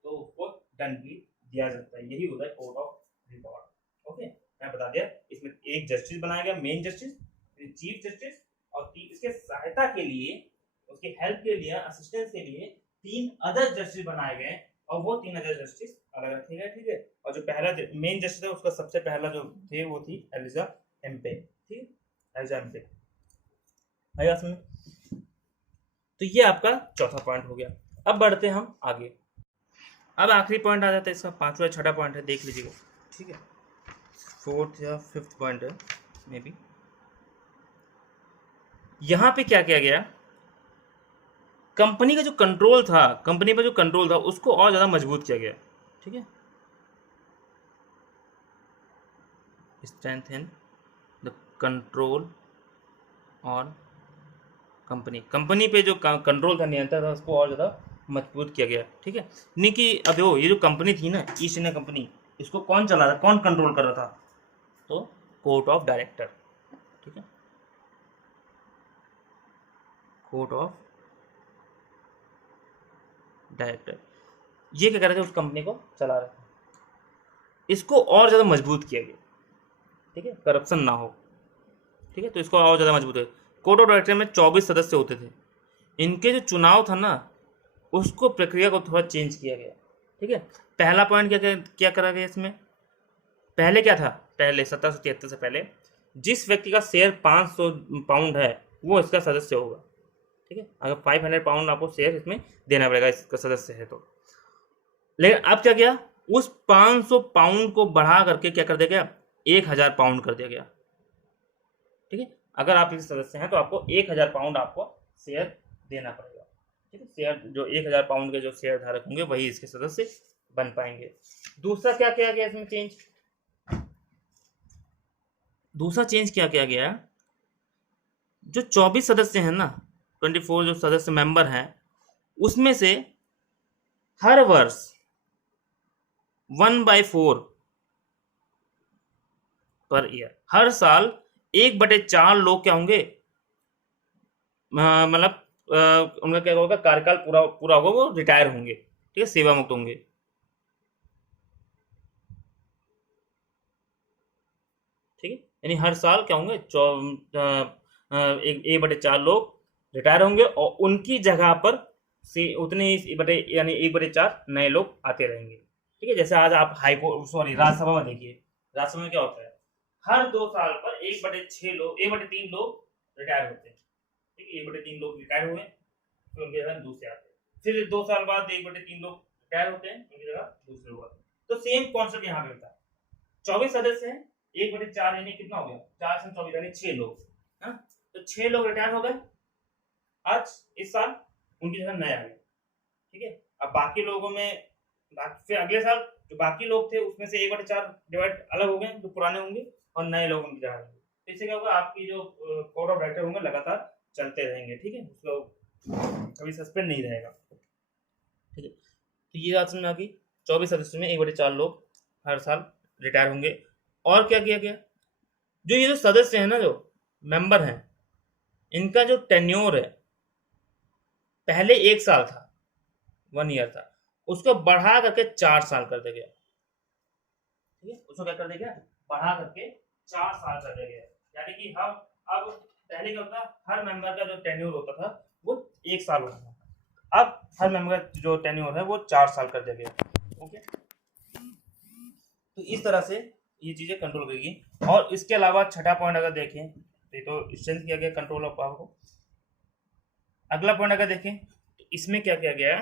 तो उसको दंड भी दिया जाता है। यही होता है कोर्ट ऑफ रिकॉर्ड। ओके, मैं बता दिया, इसमें एक जस्टिस बनाया गया, मेन जस्टिस, चीफ जस्टिस, और इसके सहायता के लिए, उसके हेल्प के लिए, असिस्टेंस के लिए 3 अदर जस्टिस बनाए गए, और वो 3 अदर जस्टिस अलग, ठीक है, ठीक है। और जो पहला मेन जस्टिस है उसका सबसे पहला जो थे वो थी एलिजा एम्पे, ठीक है, एलिजा एम्पे। आया समझ? तो ये आपका चौथा पॉइंट हो गया। अब बढ़ते हैं हम आगे। अब आखिरी पॉइंट आ जाता है इसका, 5वां या 6वां पॉइंट है, देख लीजिएगा, ठीक है, 4th या 5th पॉइंट है मे बी। यहां पे क्या किया गया, कंपनी का जो कंट्रोल था, कंपनी पर जो कंट्रोल था उसको और ज्यादा मजबूत किया गया, ठीक है, स्ट्रेंथन द कंट्रोल और कंपनी पे जो कंट्रोल था, नियंत्रण था, उसको और ज़्यादा मजबूत किया गया, ठीक है। नहीं कि अब देखो ये जो कंपनी थी ना, ईस्ट इंडिया कंपनी, इसको कौन चला रहा, कौन कंट्रोल कर रहा था, तो कोर्ट ऑफ डायरेक्टर, ठीक है, कोर्ट ऑफ डायरेक्टर, ये क्या कर रहे थे, उस कंपनी को चला रहे थे, इसको और ज़्यादा मजबूत किया गया, ठीक है, करप्शन ना हो, ठीक है, तो इसको और ज़्यादा मजबूत है। कोर्ट ऑफ डायरेक्टर में 24 सदस्य होते थे। इनके जो चुनाव था ना, उसको प्रक्रिया को थोड़ा चेंज किया गया, ठीक है। पहला पॉइंट क्या करा गया इसमें, पहले क्या था, पहले 1773 से पहले जिस व्यक्ति का शेयर 500 पाउंड है वो इसका सदस्य होगा, ठीक है, अगर 500 पाउंड आपको शेयर इसमें देना पड़ेगा, इसका सदस्य है तो। लेकिन अब क्या किया, उस 500 पाउंड को बढ़ा करके क्या कर दिया गया, 1000 पाउंड कर दिया गया, ठीक है। अगर आप इसके सदस्य हैं तो आपको 1000 पाउंड आपको शेयर देना पड़ेगा, ठीक है। शेयर जो 1000 पाउंड के जो शेयर धारक होंगे वही इसके सदस्य बन पाएंगे। दूसरा क्या किया गया इसमें चेंज, दूसरा चेंज क्या किया गया, जो 24 सदस्य हैं ना, 24 जो सदस्य मेंबर हैं, उसमें से हर वर्ष 1/4 पर ईयर, हर साल 1/4 लोग क्या होंगे, मतलब उनका क्या होगा, कार्यकाल पूरा होगा, वो रिटायर होंगे, ठीक है, सेवा मुक्त होंगे, ठीक है। यानी हर साल क्या होंगे, 1/4 लोग रिटायर होंगे, और उनकी जगह पर से उतने ही यानी 1/4 नए लोग आते रहेंगे, ठीक है। जैसे आज आप राज्यसभा में देखिए, राज्यसभा में क्या होता है, हर 2 साल पर 1/3 लोग रिटायर होते हैं, ठीक है, 1/3 लोग रिटायर हुए, फिर उनकी जगह दूसरे आते हैं, फिर 2 साल बाद 1/3 लोग रिटायर होते हैं, उनकी जगह दूसरे लोग आते हैं। तो सेम कॉन्सेप्ट यहाँ पे होता है, 24 सदस्य हैं, 1/4 यानी कितना हो गया, 4 से 24 यानी 6 लोग, हाँ, तो 6 लोग रिटायर हो गए आज इस साल, उनकी जगह नए आ गए। ठीक है, अब बाकी लोगों में फिर अगले साल जो बाकी लोग थे उसमें से 1/4 डिवाइड अलग हो गए जो पुराने होंगे और नए लोग उनकी जगह लेंगे। तो इससे क्या होगा, आपकी जो कोड ऑफ डायरेक्टर होंगे लगातार चलते रहेंगे। ठीक है, उसको कभी सस्पेंड नहीं रहेगा। ठीक है, तो ये बात समझ में आ गई। 24 सदस्यों में 1/4 लोग हर साल रिटायर होंगे। और क्या किया गया, जो ये जो सदस्य हैं ना, जो मेंबर हैं, इनका जो टेन्योर है पहले 1 साल था, 1 ईयर था, उसको बढ़ा करके 4 साल कर दिया गया। ठीक है, उसको क्या कर दिया गया, बढ़ा करके 4 साल कर दिया गया। यानी कि हम अब पहले क्या होता, हर मेंबर का जो टेन्योर होता था वो 1 साल होता था, अब हर मेंबर का जो टेन्योर है वो 4 साल कर दिया गया। ओके, तो इस तरह से ये चीजें कंट्रोल करेगी। और इसके अलावा छठा पॉइंट अगर देखें, ये तो स्ट्रेंथ किया गया कंट्रोल ऑफ पावर को। अगला पॉइंट अगर देखें तो इसमें क्या किया गया,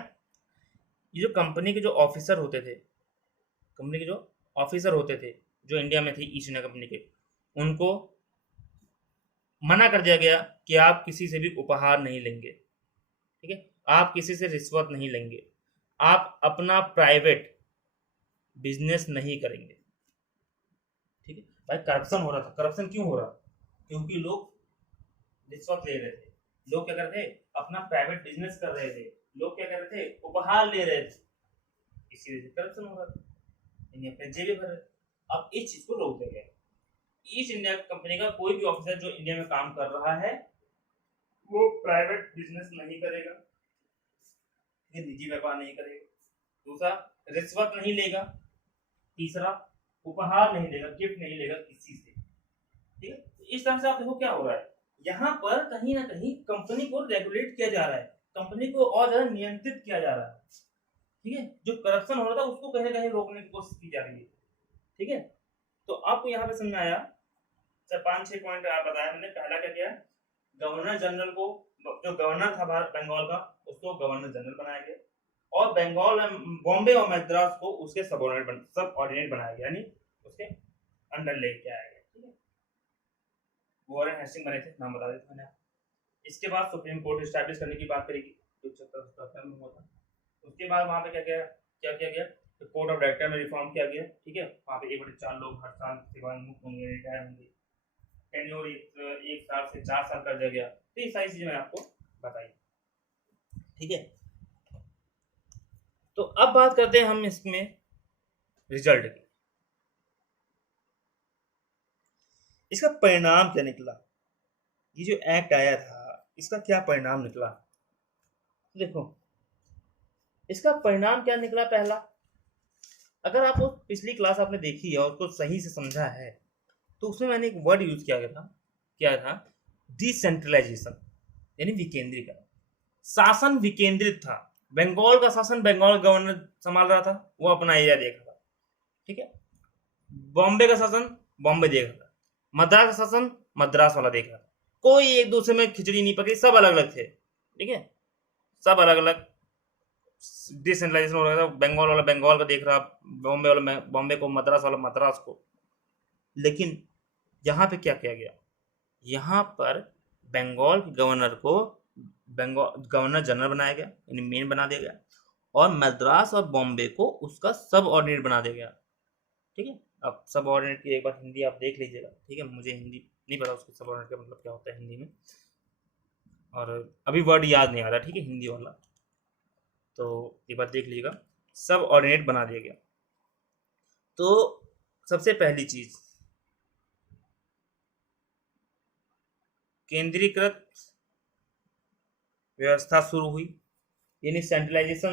ये जो कंपनी के जो ऑफिसर होते थे, कंपनी के जो ऑफिसर होते थे जो इंडिया में थे ईस्ट इंडिया कंपनी के, उनको मना कर दिया गया कि आप किसी से भी उपहार नहीं लेंगे। ठीक है, आप किसी से रिश्वत नहीं लेंगे, आप अपना प्राइवेट बिजनेस नहीं करेंगे। ठीक है भाई, करप्शन हो रहा था। करप्शन क्यों हो रहा, क्योंकि लोग रिश्वत ले रहे थे, लोग क्या कर रहे थे, अपना प्राइवेट बिजनेस कर रहे थे, लोग क्या कर रहे थे, उपहार ले रहे थे, इसी वजह से करप्शन हो रहा था, इन्हें अपने जेबे भर रहे। अब इस चीज को रोक दिया गया। ईस्ट इंडिया कंपनी का कोई भी ऑफिसर जो इंडिया में काम कर रहा है वो प्राइवेट बिजनेस नहीं करेगा, ये निजी व्यापार नहीं करेगा। दूसरा, रिश्वत नहीं लेगा। तीसरा, उपहार नहीं लेगा, गिफ्ट नहीं लेगा किसी से। ठीक है, इस तरह से आप देखो क्या हो रहा है, यहाँ पर कहीं ना कहीं कंपनी को रेगुलेट किया जा रहा है, कंपनी को और ज्यादा नियंत्रित किया जा रहा है। ठीक है, जो करप्शन हो रहा था उसको कहीं ना कहीं रोकने की कोशिश की जा रही है। ठीक है, तो आपको यहाँ पे समझ में आया, 5-6 पॉइंट आप बताया मैंने। पहला क्या किया, गवर्नर जनरल को, जो गवर्नर था बंगाल का, उसको गवर्नर जनरल बनाया गया, और बंगाल, बॉम्बे और मद्रास को उसके सब ऑर्डिनेट बनाया गया, यानी उसके अंडर लेके आया गया। ठीक है, वॉरेन हेस्टिंग बने थे, नाम बता देते मैंने। इसके बाद सुप्रीम कोर्ट स्टैब्लिश करने की बात करेगी, जो 74 में हुआ था। उसके बाद वहां पे क्या किया गया, तो कोड ऑफ डायरेक्टर में रिफॉर्म किया गया। ठीक है, वहां पे 1/4 लोग हर साल सेवानिवृत्त होंगे, रिटायर होंगे, टेन्योर 1 साल से 4 साल कर दिया गया। तो ये सारी चीजें मैंने आपको बताई। ठीक है, तो अब बात करते हैं हम इसमें रिजल्ट की, इसका परिणाम क्या निकला, ये जो एक्ट आया था इसका क्या परिणाम निकला। देखो इसका परिणाम क्या निकला। पहला, अगर आप पिछली क्लास आपने देखी है और उसको सही से समझा है तो उसमें मैंने एक वर्ड यूज किया था डिसेंट्रलाइजेशन, यानी विकेंद्रीकरण। शासन विकेंद्रित था, बंगाल का शासन बंगाल गवर्नर संभाल रहा था, वो अपना एरिया देख रहा था। ठीक है, बॉम्बे का शासन बॉम्बे देख रहा था, मद्रास का शासन मद्रास वाला देख रहा था, कोई एक दूसरे में खिचड़ी नहीं पकड़ी, सब अलग अलग थे। ठीक है, सब अलग अलग डिसेंट्रलाइजेशन हो रहा था, बंगाल वाला बंगाल का देख रहा, बॉम्बे वाला बॉम्बे को, मद्रास वाला मद्रास को। लेकिन यहाँ पे क्या किया गया, यहाँ पर बंगाल गवर्नर को गवर्नर जनरल बनाया गया, यानी मेन बना दिया गया, और मद्रास और बॉम्बे को उसका सब ऑर्डिनेट बना दिया गया। ठीक है, अब सब ऑर्डिनेट की एक बार हिंदी आप देख लीजिएगा। ठीक है, मुझे हिंदी नहीं पता उसको सब ऑर्डिनेट का मतलब क्या होता है हिंदी में, और अभी वर्ड याद नहीं आ रहा। ठीक है, हिंदी वाला तो एक बार देख लीजिएगा, सब ऑर्डिनेट बना दिया गया। तो सबसे पहली चीज, केंद्रीकृत व्यवस्था शुरू हुई, यानी सेंट्रलाइज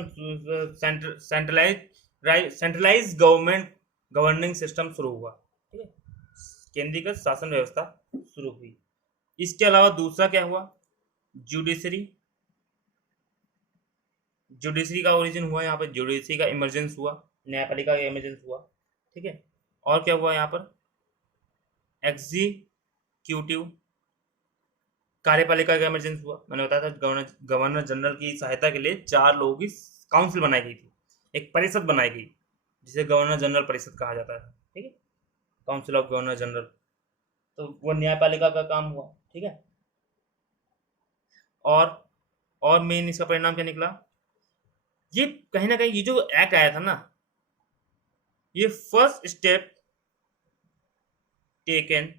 गवर्निंग सिस्टम शुरू हुआ। ठीक है, केंद्रीकृत शासन व्यवस्था शुरू हुई। इसके अलावा दूसरा क्या हुआ, जुडिशरी का ओरिजिन हुआ, यहाँ पर जुडिशरी का इमरजेंस हुआ, न्यायपालिका का इमरजेंस हुआ। ठीक है, और क्या हुआ यहाँ पर, एग्जीक्यूटिव कार्यपालिका का इमरजेंस हुआ। मैंने बताया था गवर्नर जनरल की सहायता के लिए 4 लोगों की काउंसिल बनाई गई थी, एक परिषद बनाई गई जिसे गवर्नर जनरल परिषद कहा जाता है। ठीक है, काउंसिल ऑफ गवर्नर जनरल, तो वो न्यायपालिका का काम हुआ। ठीक है, और मेन इसका परिणाम क्या निकला, ये कहीं ना कहीं ये जो एक्ट आया था ना, ये first step taken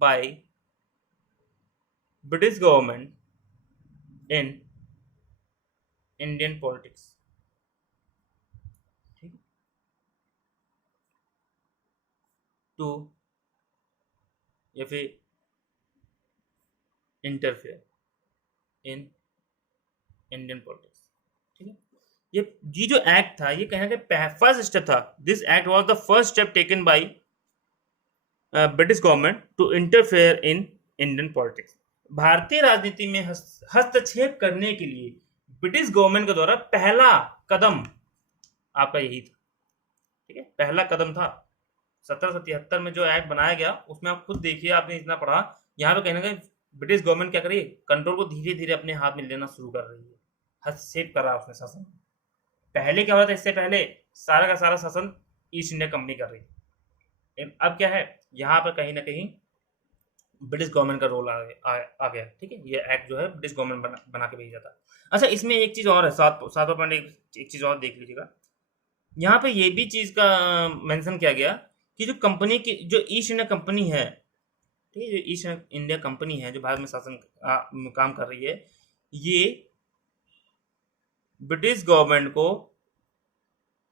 by British government in Indian politics. ठीक, टू या फिर इंटरफेयर इन इंडियन पॉलिटिक्स। ठीक है, ये जो एक्ट था ये कहीं ना कहीं फर्स्ट स्टेप था। This act was the first step taken by British government to interfere in Indian politics. भारतीय राजनीति में हस्तक्षेप करने के लिए ब्रिटिश गवर्नमेंट के द्वारा पहला कदम आपका यही था। ठीक है, पहला कदम था 1773 में जो एक्ट बनाया गया, उसमें आप खुद देखिए, आपने इतना पढ़ा, यहाँ पे कहीं ना कहीं ब्रिटिश गवर्नमेंट क्या करी, कंट्रोल को धीरे धीरे अपने हाथ में लेना शुरू कर रही है, हस्तक्षेप कर रहा है उसने शासन। पहले क्या हो रहा था, इससे पहले सारा का सारा शासन ईस्ट इंडिया कंपनी कर रही थी। अब क्या है, यहाँ पर कहीं ना कहीं ब्रिटिश गवर्नमेंट का रोल आ गया। ठीक है, ये एक्ट जो है ब्रिटिश गवर्नमेंट बना के भेजा था। अच्छा, इसमें एक चीज और है, सातवां पॉइंट, एक चीज और देख लीजिएगा। यहाँ पे ये भी चीज का मेंशन किया गया कि जो कंपनी की, जो ईस्ट इंडिया कंपनी है, ठीक है, जो ईस्ट इंडिया कंपनी है जो भारत में शासन काम कर रही है, ये ब्रिटिश गवर्नमेंट को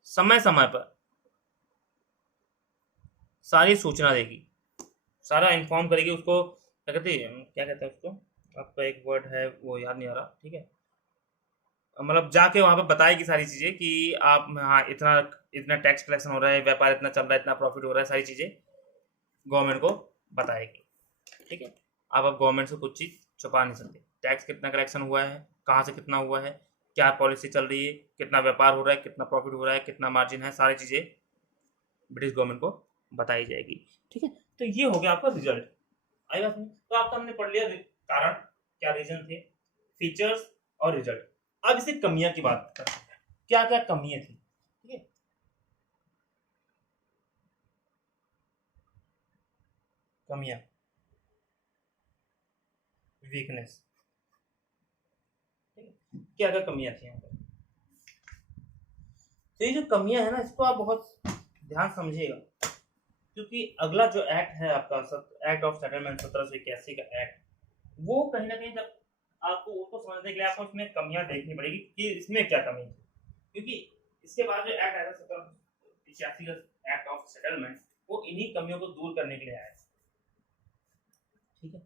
समय समय पर सारी सूचना देगी, सारा इन्फॉर्म करेगी उसको। क्या कहते हैं उसको, आपका एक वर्ड है वो याद नहीं आ रहा। ठीक है, मतलब जाके वहां पर बताएगी सारी चीजें कि आप, हाँ, इतना इतना टैक्स कलेक्शन हो रहा है, व्यापार इतना चल रहा है, इतना प्रॉफिट हो रहा है, सारी चीजें गवर्नमेंट को बताएगी। ठीक है, आप गवर्नमेंट से कुछ चीज छुपा नहीं सकते। टैक्स कितना कलेक्शन हुआ है, कहाँ से कितना हुआ है, क्या पॉलिसी चल रही है, कितना व्यापार हो रहा है, कितना प्रॉफिट हो रहा है, कितना मार्जिन है, सारी चीजें ब्रिटिश गवर्नमेंट को बताई जाएगी। ठीक है, तो ये हो गया आपका रिजल्ट। आई बात नहीं, तो आपका हमने पढ़ लिया कारण, क्या रीजन थे, फीचर्स और रिजल्ट। अब इसे कमियां की बात करते हैं, क्या क्या कमियां थी। ठीक है, कमियां, वीकनेस, क्या क्या कमियां थी यहाँ पर। तो ये जो कमियां है ना, इसको आप बहुत ध्यान समझिएगा, क्योंकि अगला जो एक्ट है आपका, एक्ट ऑफ सेटलमेंट 1781 का एक्ट, वो कहीं ना कहीं जब आपको उसको समझने के लिए आपको इसमें कमियां देखनी पड़ेगी कि इसमें क्या कमी थी, क्योंकि इसके बाद जो एक्ट आया 1781 का एक्ट ऑफ सेटलमेंट, वो इन्हीं कमियों को दूर करने के लिए आया। ठीक है,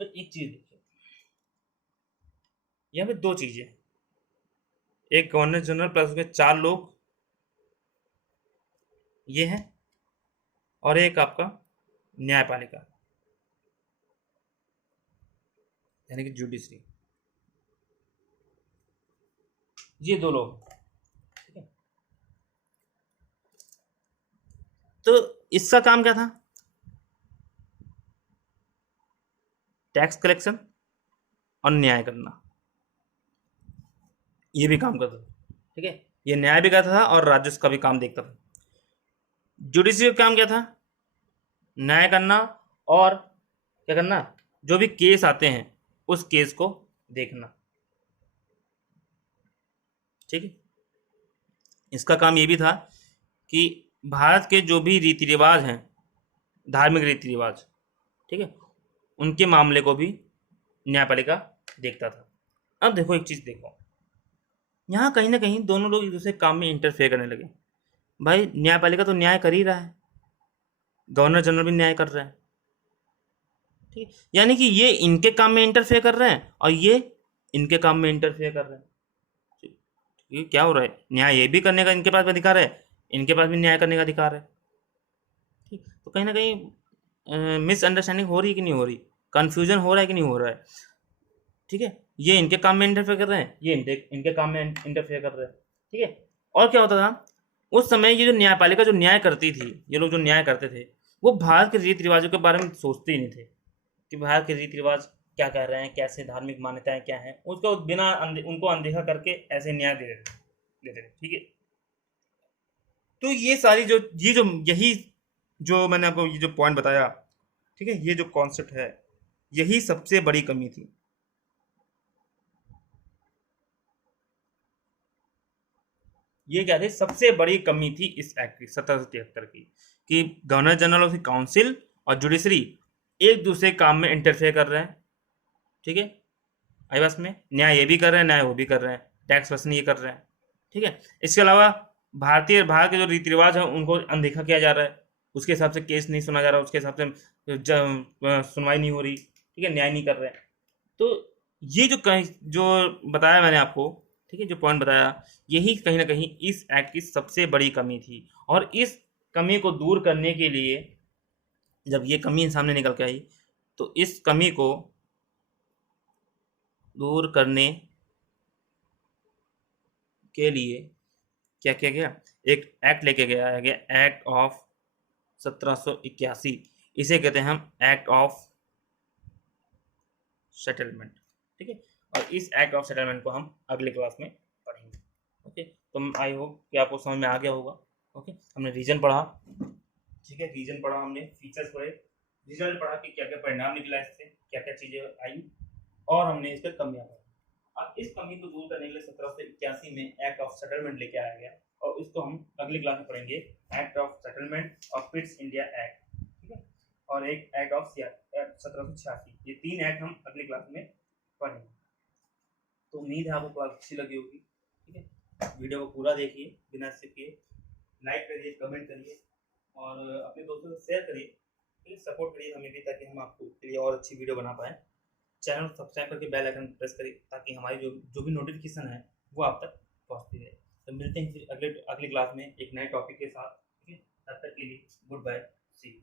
तो एक चीज देखिए, यहाँ पे दो चीजें, एक गवर्नर जनरल प्लस उसके 4 लोग ये हैं, और एक आपका न्यायपालिका यानी कि जुडिशरी, ये 2 लोग। ठीक है, तो इसका काम क्या था, टैक्स कलेक्शन और न्याय करना, ये भी काम करता था। ठीक है, ये न्याय भी करता था और राजस्व का भी काम देखता था। जुडिशरी का काम क्या था, न्याय करना और क्या करना, जो भी केस आते हैं उस केस को देखना। ठीक है, इसका काम ये भी था कि भारत के जो भी रीति रिवाज हैं, धार्मिक रीति रिवाज, ठीक है, उनके मामले को भी न्यायपालिका देखता था। अब देखो एक चीज देखो, यहाँ कहीं ना कहीं दोनों लोग एक दूसरे काम में इंटरफेयर करने लगे। भाई न्यायपालिका तो न्याय कर ही रहा है, गवर्नर जनरल भी न्याय कर रहा है। ठीक है, यानी कि ये इनके काम में इंटरफेयर कर रहे हैं और ये इनके काम में इंटरफेयर कर रहे हैं। ये क्या हो रहा है, न्याय ये भी करने का इनके पास भी अधिकार है, इनके पास भी न्याय करने का अधिकार है। ठीक, तो कहीं ना कहीं मिसअंडरस्टैंडिंग हो रही है कि नहीं हो रही, कंफ्यूजन हो रहा है कि नहीं हो रहा है। ठीक है, ये इनके काम में इंटरफेयर कर रहे हैं, ये इनके काम में इंटरफेयर कर रहे हैं। ठीक है, और क्या होता था उस समय, ये जो न्यायपालिका जो न्याय करती थी, ये लोग जो न्याय करते थे, वो भारत के रीति रिवाजों के बारे में सोचते ही नहीं थे कि भारत के रीति रिवाज क्या कह रहे हैं, कैसे धार्मिक मान्यताएं क्या हैं, उसको बिना उनको अनदेखा करके ऐसे न्याय देते थे। ठीक है, तो ये सारी जो यही जो मैंने आपको ये जो पॉइंट बताया, ठीक है, ये जो कॉन्सेप्ट है, यही सबसे बड़ी कमी थी ये क्या थी, सबसे बड़ी कमी थी इस एक्ट की 1773 की, कि governor general of the council और जुडिशरी एक दूसरे काम में इंटरफेयर कर रहे हैं। ठीक है, आई बस में न्याय ये भी कर रहे हैं, न्याय वो भी कर रहे हैं, टैक्स वसूल ये कर रहे हैं। ठीक है, इसके अलावा भारत के जो रीति रिवाज है उनको अनदेखा किया जा रहा है, उसके हिसाब से केस नहीं सुना जा रहा, उसके हिसाब से सुनवाई नहीं हो रही। ठीक है, न्याय नहीं कर रहे हैं। तो ये जो बताया मैंने आपको, ठीक है, जो पॉइंट बताया, यही कहीं ना कहीं इस एक्ट की सबसे बड़ी कमी थी। और इस कमी को दूर करने के लिए, जब ये कमी सामने निकल के आई, तो इस कमी को दूर करने के लिए क्या किया गया, एक एक्ट लेके गया है, गया एक्ट ऑफ 1781। इसे कहते हैं हम एक्ट ऑफ सेटलमेंट। ठीक है, और इस एक्ट ऑफ सेटलमेंट को हम अगले क्लास में पढ़ेंगे। ओके, तो आई होप कि आपको समझ में आ गया होगा। ओके, हमने रीजन पढ़ा, ठीक है, रीजन पढ़ा, हमने फीचर्स पढ़े, रिजल्ट पढ़ा कि क्या क्या परिणाम निकला इससे, क्या क्या चीजें आई, और हमने इस पर कमियां पढ़ी। अब इस कमी को दूर करने के लिए 1781 में एक्ट ऑफ सेटलमेंट लेके आया गया, और इसको हम अगली क्लास में पढ़ेंगे, एक्ट ऑफ सेटलमेंट और पिट्स इंडिया एक्ट। ठीक है, और एक एक्ट ऑफ 1786। ये 3 एक्ट हम अगली क्लास में पढ़ेंगे। तो उम्मीद है आपको क्लास अच्छी लगी होगी। ठीक है, वीडियो को पूरा देखिए, बिना स्किप किए, लाइक करिए, कमेंट करिए, और अपने दोस्तों से शेयर करिए। ठीक है, सपोर्ट करिए हमें भी, ताकि हम आपको के लिए और अच्छी वीडियो बना पाएँ। चैनल सब्सक्राइब करके बेल आइकन प्रेस करिए, ताकि हमारी जो भी नोटिफिकेशन है वो आप तक पहुंचती रहे। तो मिलते हैं फिर अगली क्लास में एक नए टॉपिक के साथ। ठीक है, तब तक के लिए गुड बाय, सी यू।